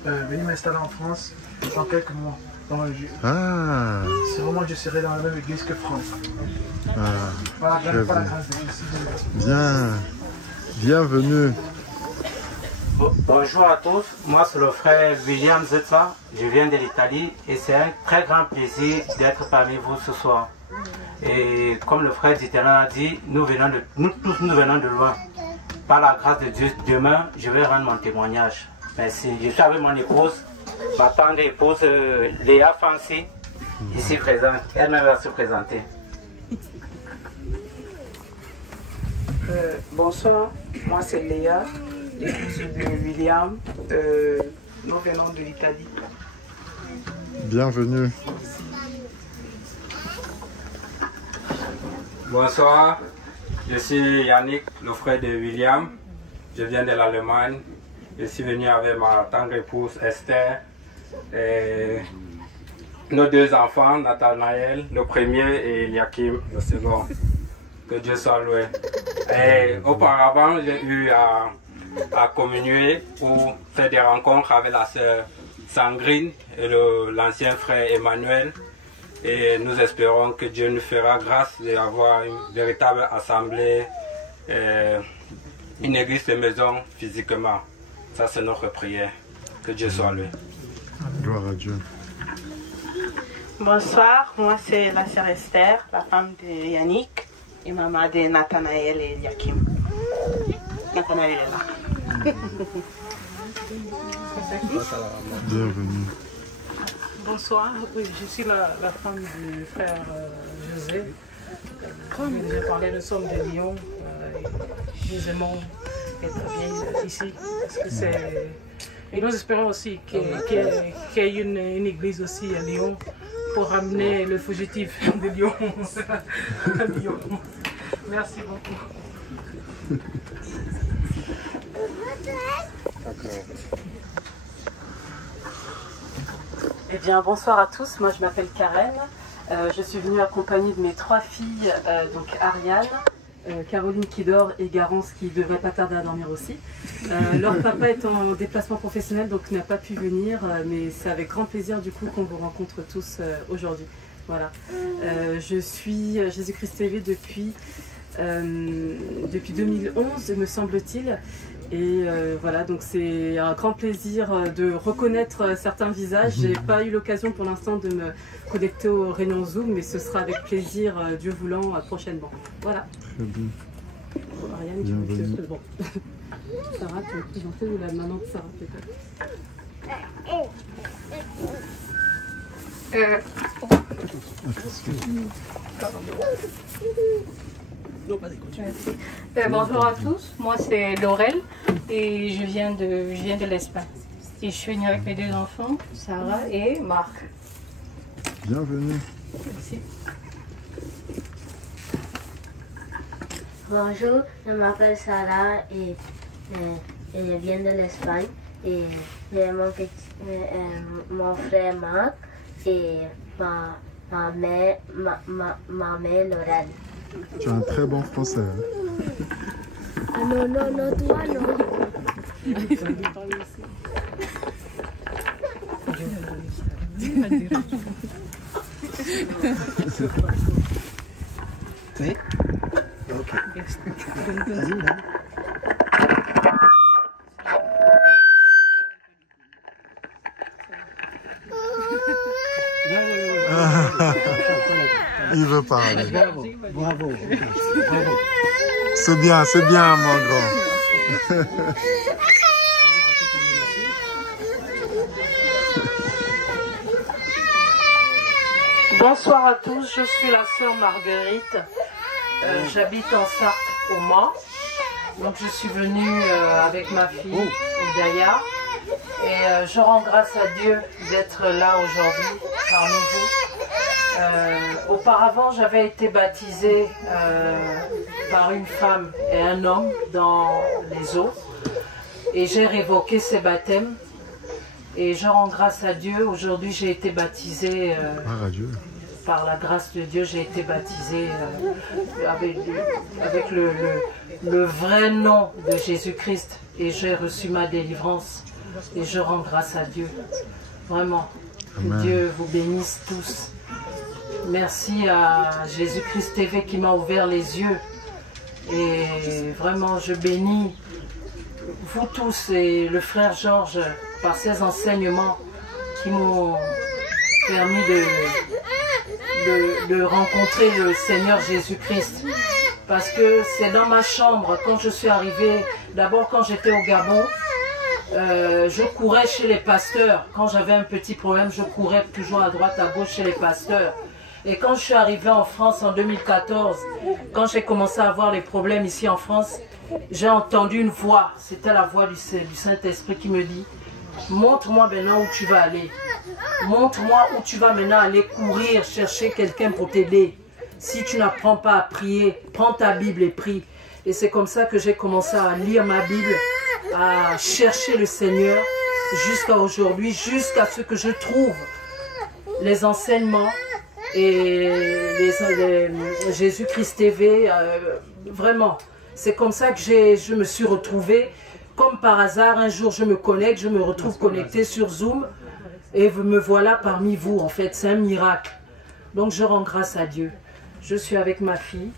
de venir m'installer en France dans quelques mois. Donc, c'est vraiment je serai dans la même église que Franck. Pas la grâce de Jésus. Bien. Bienvenue. Bonjour à tous, moi c'est le frère William Zetsa, je viens de l'Italie et c'est un très grand plaisir d'être parmi vous ce soir. Et comme le frère Diterrain a dit, nous tous nous venons de loin. Par la grâce de Dieu, demain je vais rendre mon témoignage. Merci. Je suis avec mon épouse, ma tendre épouse Léa Fancy, ici présente. Elle va se présenter. Bonsoir, moi c'est Léa, l'épouse de William. Nous venons de l'Italie. Bienvenue. Bonsoir, je suis Yannick, le frère de William. Je viens de l'Allemagne. Je suis venu avec ma tendre épouse Esther et nos deux enfants, Nathanaël, le premier, et Eliakim, le second. Que Dieu soit loué. Et auparavant, j'ai eu à communier pour faire des rencontres avec la sœur Sandrine et l'ancien frère Emmanuel. Et nous espérons que Dieu nous fera grâce d'avoir une véritable assemblée, une église de maison physiquement. Ça, c'est notre prière. Que Dieu soit loué. Gloire à Dieu. Bonsoir, moi c'est la sœur Esther, la femme de Yannick et maman de Nathanaël et Eliakim. Nathanaël est là. Bienvenue. Bonsoir, oui, je suis la femme du frère José. Comme j'ai parlé, nous sommes de Lyon. Nous aimons être bien ici. Parce que c'est... Et nous espérons aussi qu'il y ait une église aussi à Lyon pour ramener le fugitif de Lyon à Lyon. Merci beaucoup. Eh bien, bonsoir à tous. Moi, je m'appelle Karen. Je suis venue accompagnée de mes 3 filles, donc Ariane, Caroline qui dort et Garance qui devrait pas tarder à dormir aussi. Leur papa est en déplacement professionnel, donc n'a pas pu venir, mais c'est avec grand plaisir du coup qu'on vous rencontre tous aujourd'hui. Voilà. Je suis Jésus-Christ TV depuis 2011, me semble-t-il. Et voilà, donc c'est un grand plaisir de reconnaître certains visages. J'ai pas eu l'occasion pour l'instant de me connecter aux réunions Zoom, mais ce sera avec plaisir, Dieu voulant, prochainement. Voilà. Très bien. Bon, Ariane, tu veux que... Bon. Sarah, tu veux présenter ou la maman de Sarah peut-être? Bonjour à tous, moi c'est Laurel et je viens de l'Espagne. Et je suis venue avec mes 2 enfants, Sarah et Marc. Bienvenue. Merci. Bonjour, je m'appelle Sarah et je viens de l'Espagne. Et j'ai mon frère Marc et ma mère Laurel. Tu as un très bon français. Hein? Ah non, non, non, toi non. Sí. Ok. Il veut parler. Bravo, bravo. C'est bien, mon grand. Bonsoir à tous, je suis la sœur Marguerite J'habite en Sarthe, au Mans. Donc je suis venue avec ma fille, Oudaya. Et je rends grâce à Dieu d'être là aujourd'hui, parmi vous. Auparavant, j'avais été baptisée par une femme et un homme dans les eaux. Et j'ai révoqué ces baptêmes. Et je rends grâce à Dieu. Aujourd'hui, j'ai été baptisée par la grâce de Dieu. J'ai été baptisée avec le vrai nom de Jésus-Christ. Et j'ai reçu ma délivrance. Et je rends grâce à Dieu. Vraiment. Que Dieu vous bénisse tous. Merci à Jésus-Christ TV qui m'a ouvert les yeux. Et vraiment, je bénis vous tous et le frère Georges par ses enseignements qui m'ont permis de rencontrer le Seigneur Jésus-Christ. Parce que c'est dans ma chambre, quand je suis arrivée, d'abord quand j'étais au Gabon, je courais chez les pasteurs. Quand j'avais un petit problème, je courais toujours à droite, à gauche chez les pasteurs. Et quand je suis arrivée en France en 2014, quand j'ai commencé à avoir les problèmes ici en France, j'ai entendu une voix, c'était la voix du Saint-Esprit qui me dit « Montre-moi maintenant où tu vas aller. Montre-moi où tu vas maintenant aller courir, chercher quelqu'un pour t'aider. Si tu n'apprends pas à prier, prends ta Bible et prie. » Et c'est comme ça que j'ai commencé à lire ma Bible, à chercher le Seigneur jusqu'à aujourd'hui, jusqu'à ce que je trouve les enseignements et Jésus-Christ TV, vraiment. C'est comme ça que je me suis retrouvée. Comme par hasard, un jour je me connecte, je me retrouve connectée sur Zoom et me voilà parmi vous. En fait, c'est un miracle. Donc je rends grâce à Dieu. Je suis avec ma fille.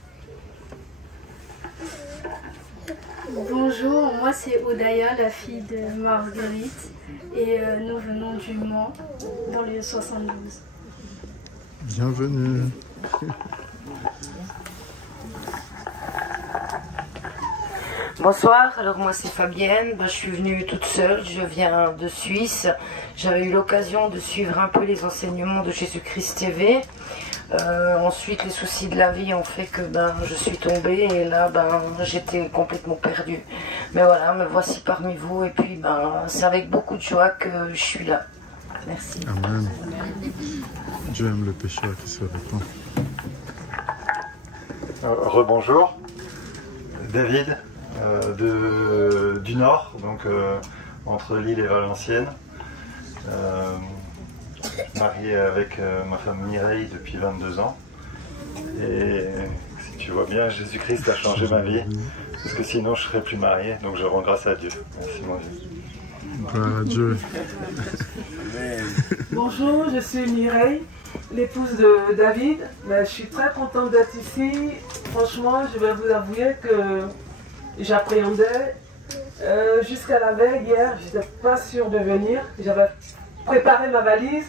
Bonjour, moi c'est Oudaya, la fille de Marguerite. Et nous venons du Mans, dans les 72. Bienvenue. Bonsoir, alors moi c'est Fabienne, je suis venue toute seule, je viens de Suisse. J'avais eu l'occasion de suivre un peu les enseignements de Jésus-Christ TV. Ensuite les soucis de la vie ont fait que je suis tombée et là j'étais complètement perdue. Mais voilà, me voici parmi vous et puis c'est avec beaucoup de joie que je suis là. Merci. Amen. Dieu aime le pécheur qui se répand. Rebonjour, David du Nord, donc entre Lille et Valenciennes. Marié avec ma femme Mireille depuis 22 ans. Et si tu vois bien, Jésus-Christ a changé ma vie, parce que sinon je ne serais plus marié, donc je rends grâce à Dieu. Merci mon Dieu. Gloire à Dieu. Bonjour, je suis Mireille, l'épouse de David. Je suis très contente d'être ici. Franchement, je vais vous avouer que j'appréhendais. Jusqu'à la veille, hier, je n'étais pas sûre de venir. J'avais préparé ma valise,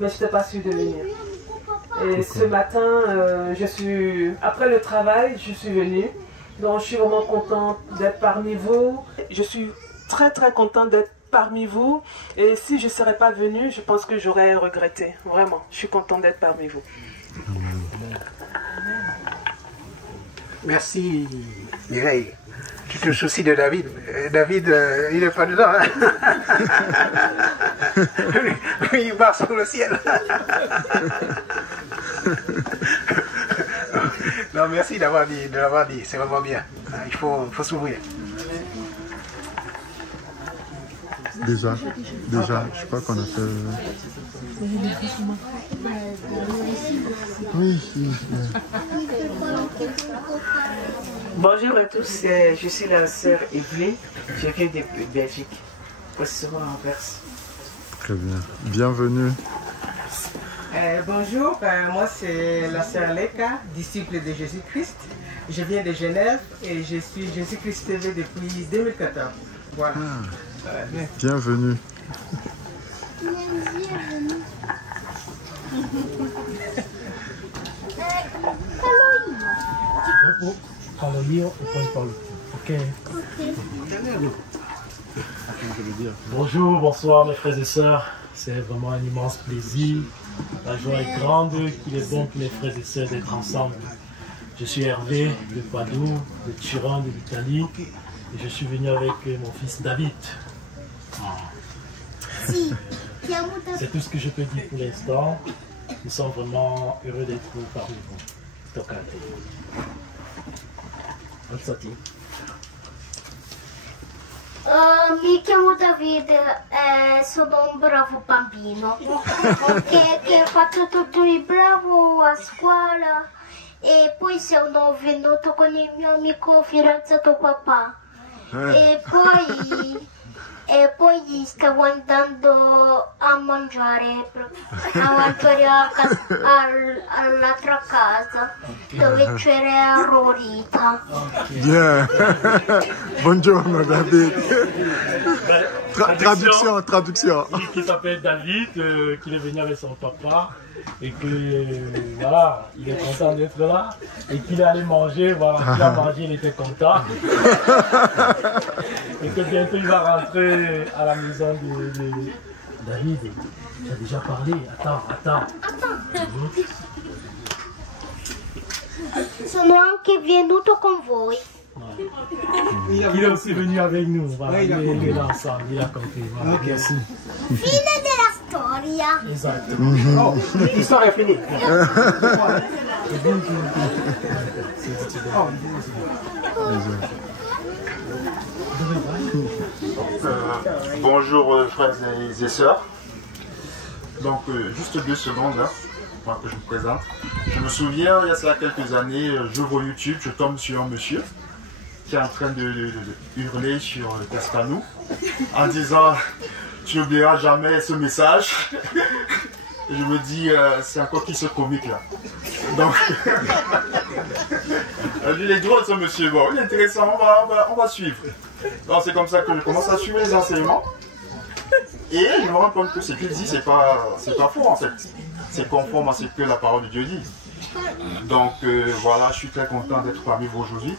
mais je n'étais pas sûre de venir. Et ce matin, après le travail, je suis venue. Donc je suis vraiment contente d'être parmi vous. Je suis très contente d'être parmi vous. Et si je ne serais pas venue, je pense que j'aurais regretté. Vraiment, je suis contente d'être parmi vous. Merci Mireille. Tu te soucies de David. David, il n'est pas dedans. Hein? Il marche sous le ciel. Non, merci de l'avoir dit. C'est vraiment bien. Il faut s'ouvrir. Déjà, je crois qu'on a fait... Oui. Bonjour à tous, je suis la sœur Evelyne, je viens de Belgique, précisément en Anvers. Très bien, bienvenue. Bonjour, moi c'est la sœur Leka, disciple de Jésus-Christ. Je viens de Genève et je suis Jésus-Christ TV depuis 2014. Voilà. Bienvenue. Bonjour, bonsoir mes frères et sœurs. C'est vraiment un immense plaisir. La joie est grande qu'il est bon pour mes frères et sœurs d'être ensemble. Je suis Hervé de Padoue, de Turin, de l'Italie. Et je suis venu avec mon fils David. C'est tout ce que je peux dire pour l'instant. Nous sommes vraiment heureux d'être parmi vous. Toccate. Bonne sortie. Mi chiamo Davide, sono un bravo bambino che ho fatto tutto il bravo a scuola e poi sono venuto con il mio amico fidanzato papà e poi stavo andando a mangiare all'altra casa dove c'era Rorita. Bien. Buongiorno David. Traduction. Qui s'appelle David, qui est venu avec son papa et que voilà, il est content d'être là et qu'il est allé manger, voilà, il a mangé, il était content. Et que bientôt il va rentrer à la maison de David. Tu as déjà parlé, attends. Sono anche venuto con voi. Il est aussi venu avec nous, voilà, il est là ensemble, il a compris. Voilà. Okay. Fine della storia. Esatto. Oh, l'histoire est finie. Bonjour frères et sœurs. Donc juste 2 secondes là, pour que je me présente. Je me souviens, il y a cela quelques années, j'ouvre YouTube, je tombe sur un monsieur qui est en train de hurler sur Cascanou en disant « Tu n'oublieras jamais ce message ». Je me dis, c'est encore qui ce comique là. Donc, il est drôle ce monsieur, bon, il est intéressant, on va suivre. Donc c'est comme ça que je commence à suivre les enseignements. Et je me rends compte que ce qu'il dit, c'est pas faux en fait. C'est conforme à ce que la parole de Dieu dit. Donc voilà, je suis très content d'être parmi vous aujourd'hui.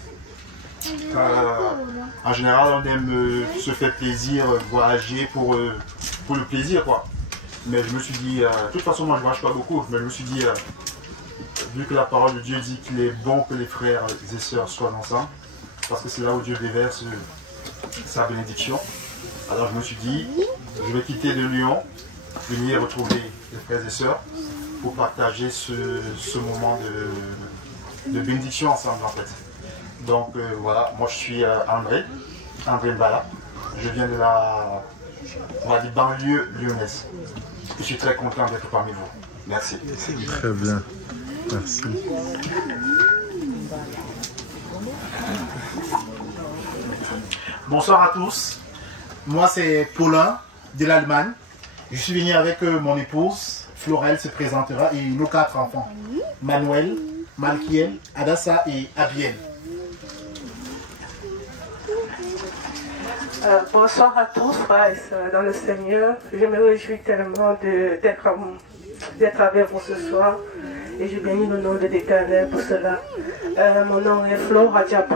En général, on aime se faire plaisir, voyager pour le plaisir, quoi. Mais je me suis dit, de toute façon, moi je ne voyage pas beaucoup, mais je me suis dit, vu que la parole de Dieu dit qu'il est bon que les frères et sœurs soient ensemble, parce que c'est là où Dieu déverse sa bénédiction, alors je me suis dit, je vais quitter de Lyon, venir retrouver les frères et sœurs pour partager ce moment de bénédiction ensemble en fait. Donc voilà, moi je suis André Mbala, je viens de la banlieue lyonnaise. Je suis très content d'être parmi vous. Merci. Très bien, merci. Bonsoir à tous, moi c'est Paulin de l'Allemagne. Je suis venu avec mon épouse, Florelle se présentera, et nos 4 enfants, Manuel, Malkiel, Adassa et Abiel. Bonsoir à tous, frères et sœurs dans le Seigneur. Je me réjouis tellement d'être avec vous ce soir et je bénis le nom de l'Éternel pour cela. Mon nom est Flora Diapo.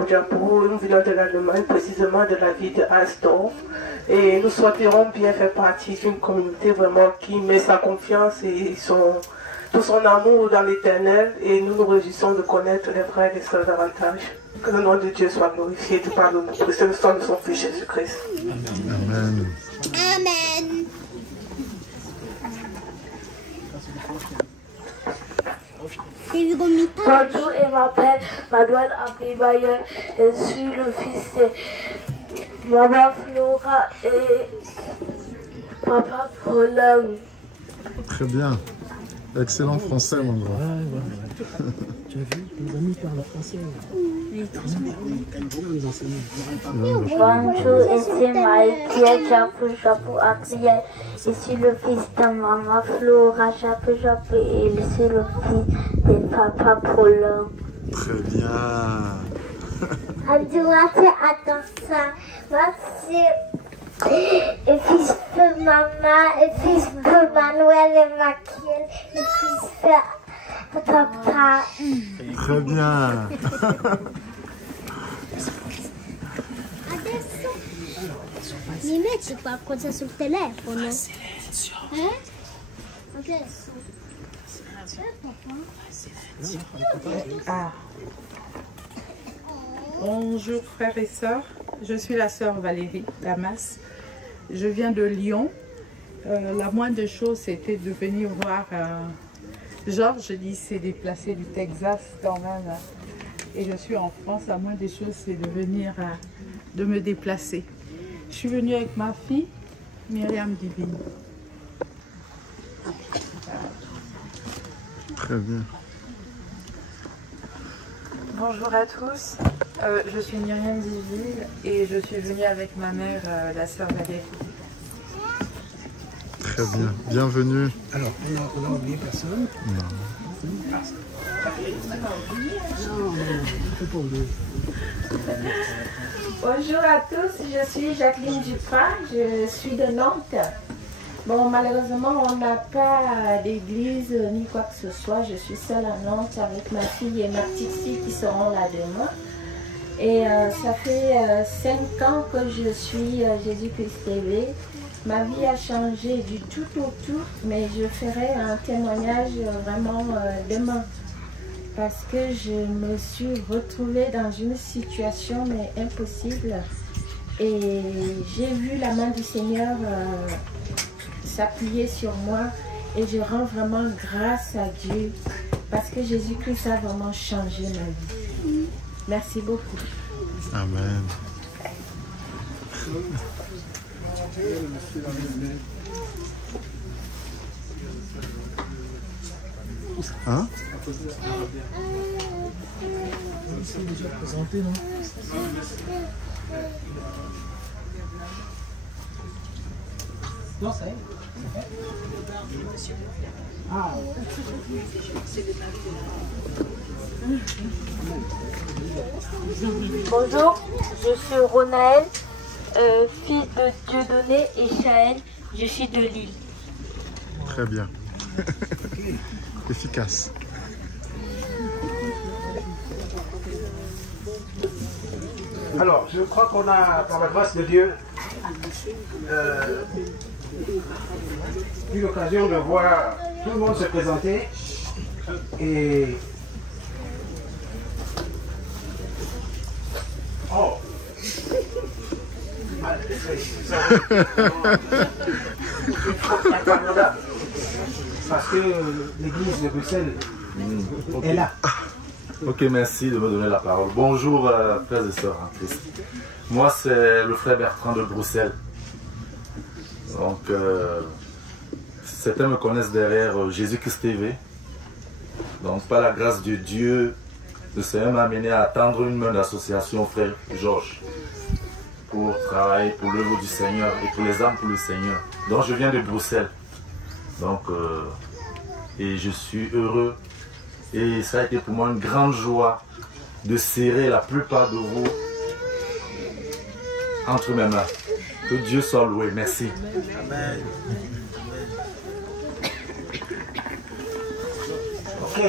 Nous venons de l'Allemagne, précisément de la ville de Alsdorf. Et nous souhaiterons bien faire partie d'une communauté vraiment qui met sa confiance et tout son amour dans l'Éternel. Et nous nous réjouissons de connaître les frères et sœurs davantage. Que le nom de Dieu soit glorifié par le sang de son Fils Jésus-Christ. Amen. Amen. Bonjour, je m'appelle Manuel Abibaye. Je suis le fils de Maman Flora et Papa Paulin. Très bien. Excellent français, mon grand. Tu as vu, nos amis parlent français. Bonjour, ici Maïkiel, Japou Adrien. Je suis le fils de Maman Flora, Japou et je suis le fils de Papa Paulin. Très bien. Attention, moi c'est le fils de maman, le fils de Manuel et Maquiel, le fils de papa. Très bien. Adesso mi metti qualcosa sul telefono? Adesso. Ah. Bonjour frères et sœurs, je suis la sœur Valérie Damas. Je viens de Lyon. La moindre des choses, c'était de venir voir Georges. Il s'est déplacé du Texas quand même. Et je suis en France. La moindre des choses, c'est de venir, de me déplacer. Je suis venue avec ma fille, Myriam Divine. Très bien. Bonjour à tous, je suis Myriam Divine et je suis venue avec ma mère, la sœur Valérie. Très bien, bienvenue. Alors, on a oublié personne? Non. Bonjour à tous, je suis Jacqueline Duprat, je suis de Nantes. Bon, malheureusement, on n'a pas d'église ni quoi que ce soit. Je suis seule à Nantes avec ma fille et ma petite fille qui seront là demain. Et ça fait 5 ans que je suis Jésus-Christ TV. Ma vie a changé du tout au tout, mais je ferai un témoignage vraiment demain. Parce que je me suis retrouvée dans une situation mais impossible. Et j'ai vu la main du Seigneur s'appuyer sur moi et je rends vraiment grâce à Dieu parce que Jésus-Christ a vraiment changé ma vie. Merci beaucoup. Amen. Hein? C'est déjà présenté, non? Non, ça y est. Ah. Bonjour, je suis Ronaël, fille de Dieudonné et Chaël. Je suis de Lille. Très bien. Efficace. Alors, je crois qu'on a, par la grâce de Dieu, eu l'occasion de voir tout le monde se présenter et oh parce que l'église de Bruxelles est là. Ok, merci de me donner la parole. Bonjour frères et sœurs en Christ. Moi c'est le frère Bertrand de Bruxelles. Donc certains me connaissent derrière Jésus-Christ TV. Donc par la grâce de Dieu, le Seigneur m'a amené à tendre une main d'association frère Georges pour travailler pour l'œuvre du Seigneur et pour les âmes pour le Seigneur. Donc je viens de Bruxelles. Donc et je suis heureux. Et ça a été pour moi une grande joie de serrer la plupart de vous entre mes mains. Que Dieu soit loué. Merci. Amen. Ok.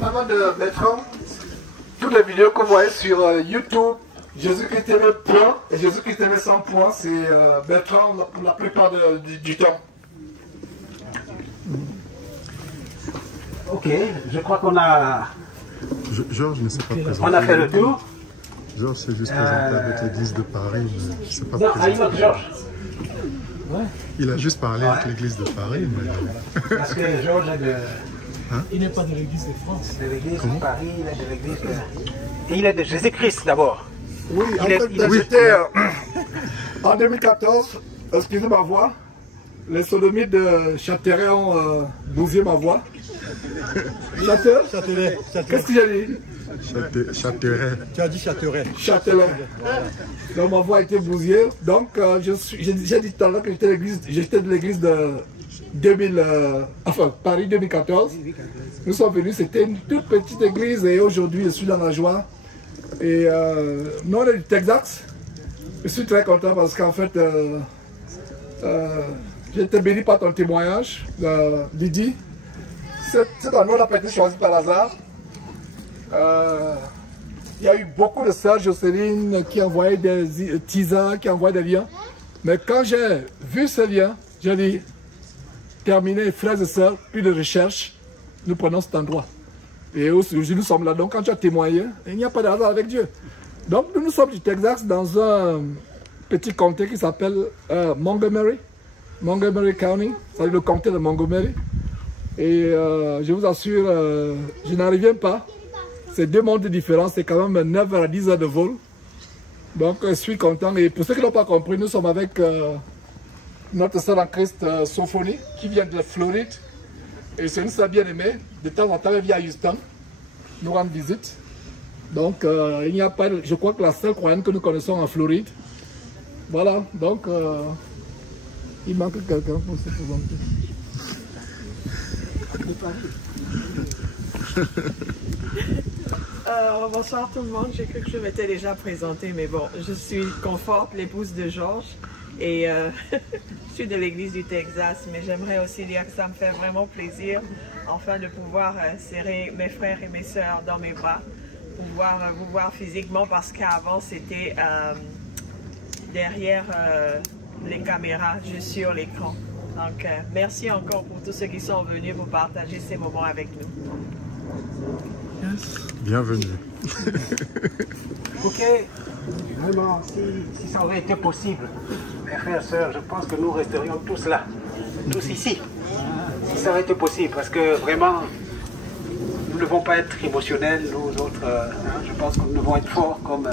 Maman de Bertrand, toutes les vidéos que vous voyez sur YouTube, Jésus-Christ TV point et Jésus-Christ TV sans point, c'est Bertrand pour la plupart du temps. Ok, je crois qu'on a... Georges ne s'est pas présenté. On a fait le tour. Georges s'est juste présenté avec l'église de Paris, mais je ne sais pas non, présenté. Georges. Ouais. Il a juste parlé avec l'église de Paris. Mais... Parce que Georges est de... Hein? Il n'est pas de l'église de France. De l'église de Paris, il est de l'église de... Et il est de Jésus-Christ d'abord. Oui, en fait, j'étais en 2014, excusez ma voix, les sodomites de Châtelet ont bousillé ma voix. Châtelet. Qu'est-ce que j'ai dit? Châtelet. Tu as dit Châtelet. Châtelet. Donc ma voix a été bousillée. Donc j'ai dit tout à l'heure que j'étais de l'église de Paris 2014. Nous sommes venus, c'était une toute petite église et aujourd'hui je suis dans la joie. Et nous on est du Texas. Je suis très content parce qu'en fait j'ai été béni par ton témoignage, Lydie. Cette année on n'a pas été choisi par hasard. Il y a eu beaucoup de sœurs, Jocelyne, qui envoyaient des teasers, qui envoyaient des liens. Mais quand j'ai vu ces liens, j'ai dit, terminer, frères et sœurs, puis de recherche, nous prenons cet endroit. Et aujourd'hui, nous sommes là. Donc, quand tu as témoigné, il n'y a pas de hasard avec Dieu. Donc, nous sommes du Texas dans un petit comté qui s'appelle Montgomery County, c'est le comté de Montgomery. Et je vous assure, je n'en reviens pas. C'est 2 mondes différents, c'est quand même 9 à 10 heures de vol. Donc, je suis content. Et pour ceux qui n'ont pas compris, nous sommes avec notre sœur en Christ, Sophonie, qui vient de Floride. Et c'est une sœur bien aimée. De temps en temps, elle vient à Houston nous rendre visite. Donc, il n'y a pas, je crois que la seule croyante que nous connaissons en Floride. Voilà, donc, il manque quelqu'un pour se présenter. Bonsoir tout le monde, j'ai cru que je m'étais déjà présentée, mais bon, je suis Conforte, l'épouse de Georges, et je suis de l'église du Texas, mais j'aimerais aussi dire que ça me fait vraiment plaisir, enfin, de pouvoir serrer mes frères et mes sœurs dans mes bras, pouvoir vous voir physiquement, parce qu'avant c'était derrière les caméras, juste sur l'écran. Donc, merci encore pour tous ceux qui sont venus pour partager ces moments avec nous. Yes. Bienvenue. Ok, vraiment, si ça aurait été possible, mes frères et sœurs, je pense que nous resterions tous là, tous ici. Si ça aurait été possible, parce que vraiment, nous ne devons pas être émotionnels, nous autres, je pense que nous devons être forts, comme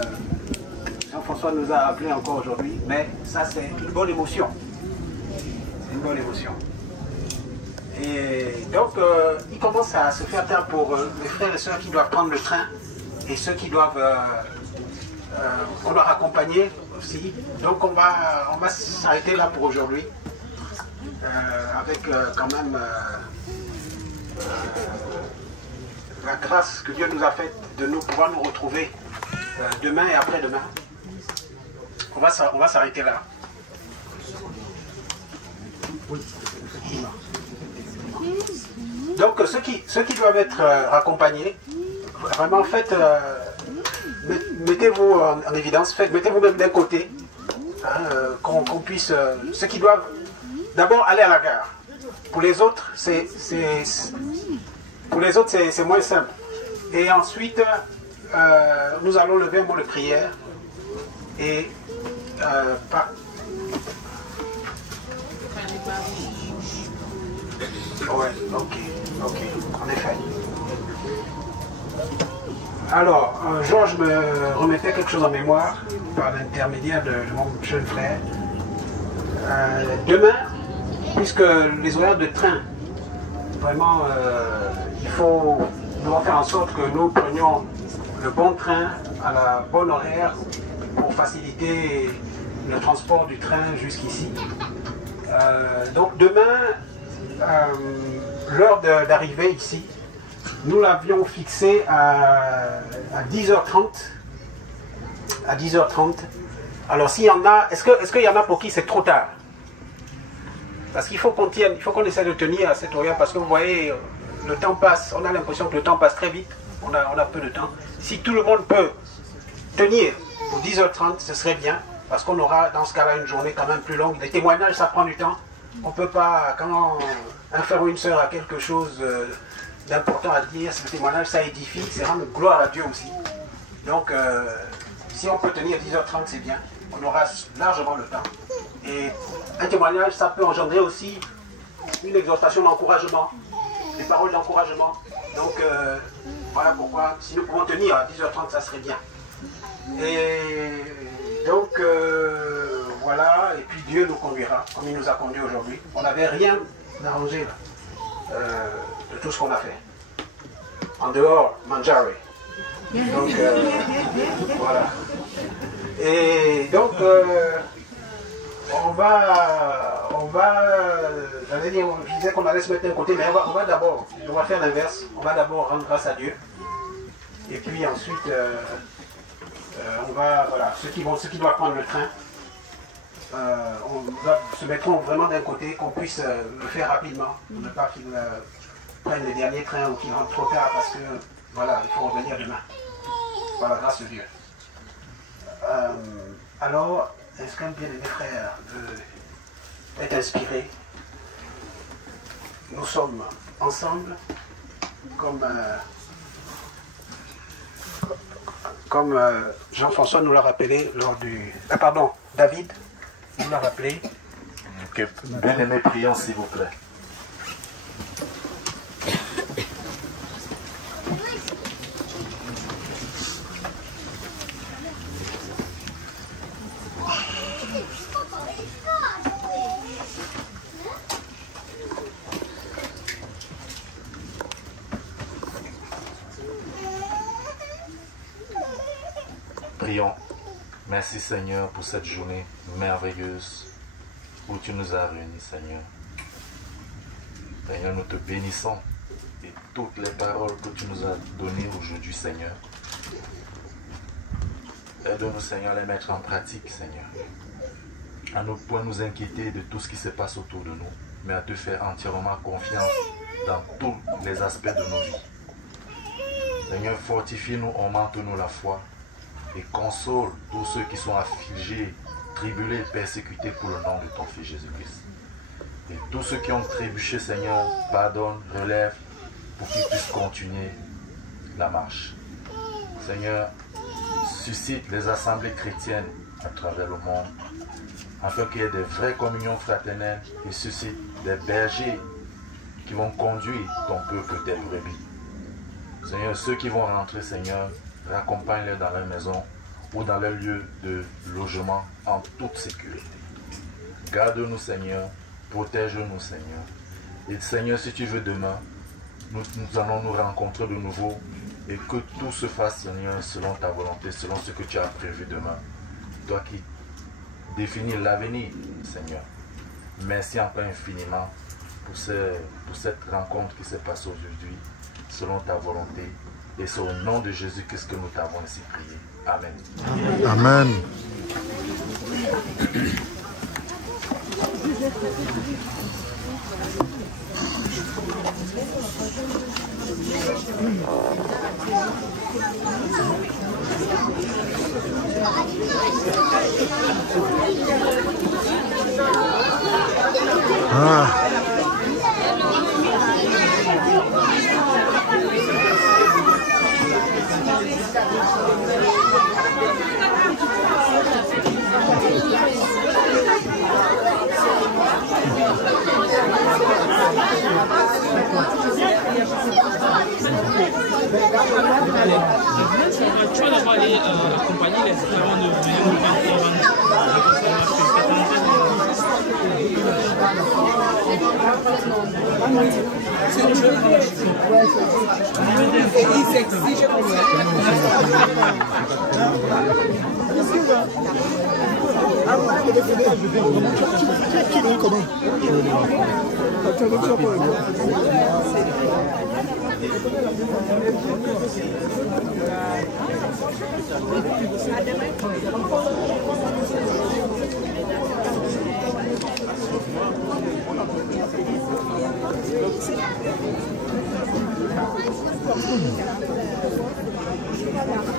Jean-François nous a appelé encore aujourd'hui, mais ça c'est une bonne émotion. C'est une bonne émotion. Et donc, il commence à se faire tard pour les frères et sœurs qui doivent prendre le train et ceux qui doivent, on doit accompagner aussi. Donc, on va s'arrêter là pour aujourd'hui, avec quand même la grâce que Dieu nous a faite de nous pouvoir nous retrouver demain et après-demain. On va s'arrêter là. Oui, effectivement. Donc ceux qui doivent être accompagnés, vraiment faites, mettez-vous en évidence, mettez-vous même d'un côté, hein, qu'on puisse, ceux qui doivent d'abord aller à la gare. Pour les autres, c'est moins simple. Et ensuite, nous allons lever un mot de prière et ouais, ok, en effet. Alors, Georges me remettait quelque chose en mémoire par l'intermédiaire de mon jeune frère. Demain, puisque les horaires de train, vraiment, nous devons faire en sorte que nous prenions le bon train à la bonne horaire pour faciliter le transport du train jusqu'ici. Donc demain, l'heure d'arrivée ici, nous l'avions fixée à 10h30. À 10h30. Alors s'il y en a, est-ce qu'il y en a pour qui c'est trop tard? Parce qu'il faut qu'on tienne, il faut qu'on essaie de tenir à cette horaire, parce que vous voyez, le temps passe, on a l'impression que le temps passe très vite, on a peu de temps. Si tout le monde peut tenir pour 10h30, ce serait bien, parce qu'on aura dans ce cas-là une journée quand même plus longue. Les témoignages, ça prend du temps. On ne peut pas, quand un frère ou une sœur a quelque chose d'important à dire, ce témoignage, ça édifie, c'est rendre gloire à Dieu aussi. Donc, si on peut tenir 10h30, c'est bien. On aura largement le temps. Et un témoignage, ça peut engendrer aussi une exhortation d'encouragement, des paroles d'encouragement. Donc, voilà pourquoi, si nous pouvons tenir à 10h30, ça serait bien. Et donc, voilà, et puis Dieu nous conduira, comme il nous a conduits aujourd'hui. On n'avait rien arrangé là, de tout ce qu'on a fait. En dehors, Manjari. Donc, voilà. Et donc, je disais qu'on allait se mettre d'un côté, mais on va faire l'inverse. On va d'abord rendre grâce à Dieu. Et puis ensuite, voilà, ceux qui doivent prendre le train, se mettront vraiment d'un côté, qu'on puisse le faire rapidement, ne pas qu'ils prennent les derniers trains ou qu'ils rentrent trop tard, parce que, voilà, il faut revenir demain. Voilà, grâce à Dieu. Alors, est-ce qu'un bien-aimé frère peut être inspiré nous sommes ensemble comme Jean-François nous l'a rappelé lors du... pardon, David nous l'a rappelé. Ok, bien-aimés, prions s'il vous plaît. Prions. Merci Seigneur pour cette journée merveilleuse où tu nous as réunis, Seigneur. Seigneur, nous te bénissons et toutes les paroles que tu nous as données aujourd'hui, Seigneur. Aide-nous, Seigneur, à les mettre en pratique, Seigneur. À ne point nous inquiéter de tout ce qui se passe autour de nous, mais à te faire entièrement confiance dans tous les aspects de nos vies. Seigneur, fortifie-nous, augmente-nous la foi et console tous ceux qui sont affligés, tribulés, persécutés pour le nom de ton Fils Jésus-Christ. Et tous ceux qui ont trébuché, Seigneur, pardonne, relève pour qu'ils puissent continuer la marche. Seigneur, suscite les assemblées chrétiennes à travers le monde afin qu'il y ait des vraies communions fraternelles et suscite des bergers qui vont conduire ton peuple, tes brebis. Seigneur, ceux qui vont rentrer, Seigneur, raccompagne-les dans leur maison ou dans leur lieu de logement en toute sécurité. Garde-nous, Seigneur, protège-nous, Seigneur. Et Seigneur, si tu veux demain, nous allons nous rencontrer de nouveau et que tout se fasse, Seigneur, selon ta volonté, selon ce que tu as prévu demain. Toi qui définis l'avenir, Seigneur. Merci encore infiniment pour cette rencontre qui s'est passée aujourd'hui, selon ta volonté. Et c'est au nom de Jésus-Christ que nous t'avons ainsi prié. Amen. Amen. Tu vas d'abord aller accompagner les esclaves de venir nous Thank you.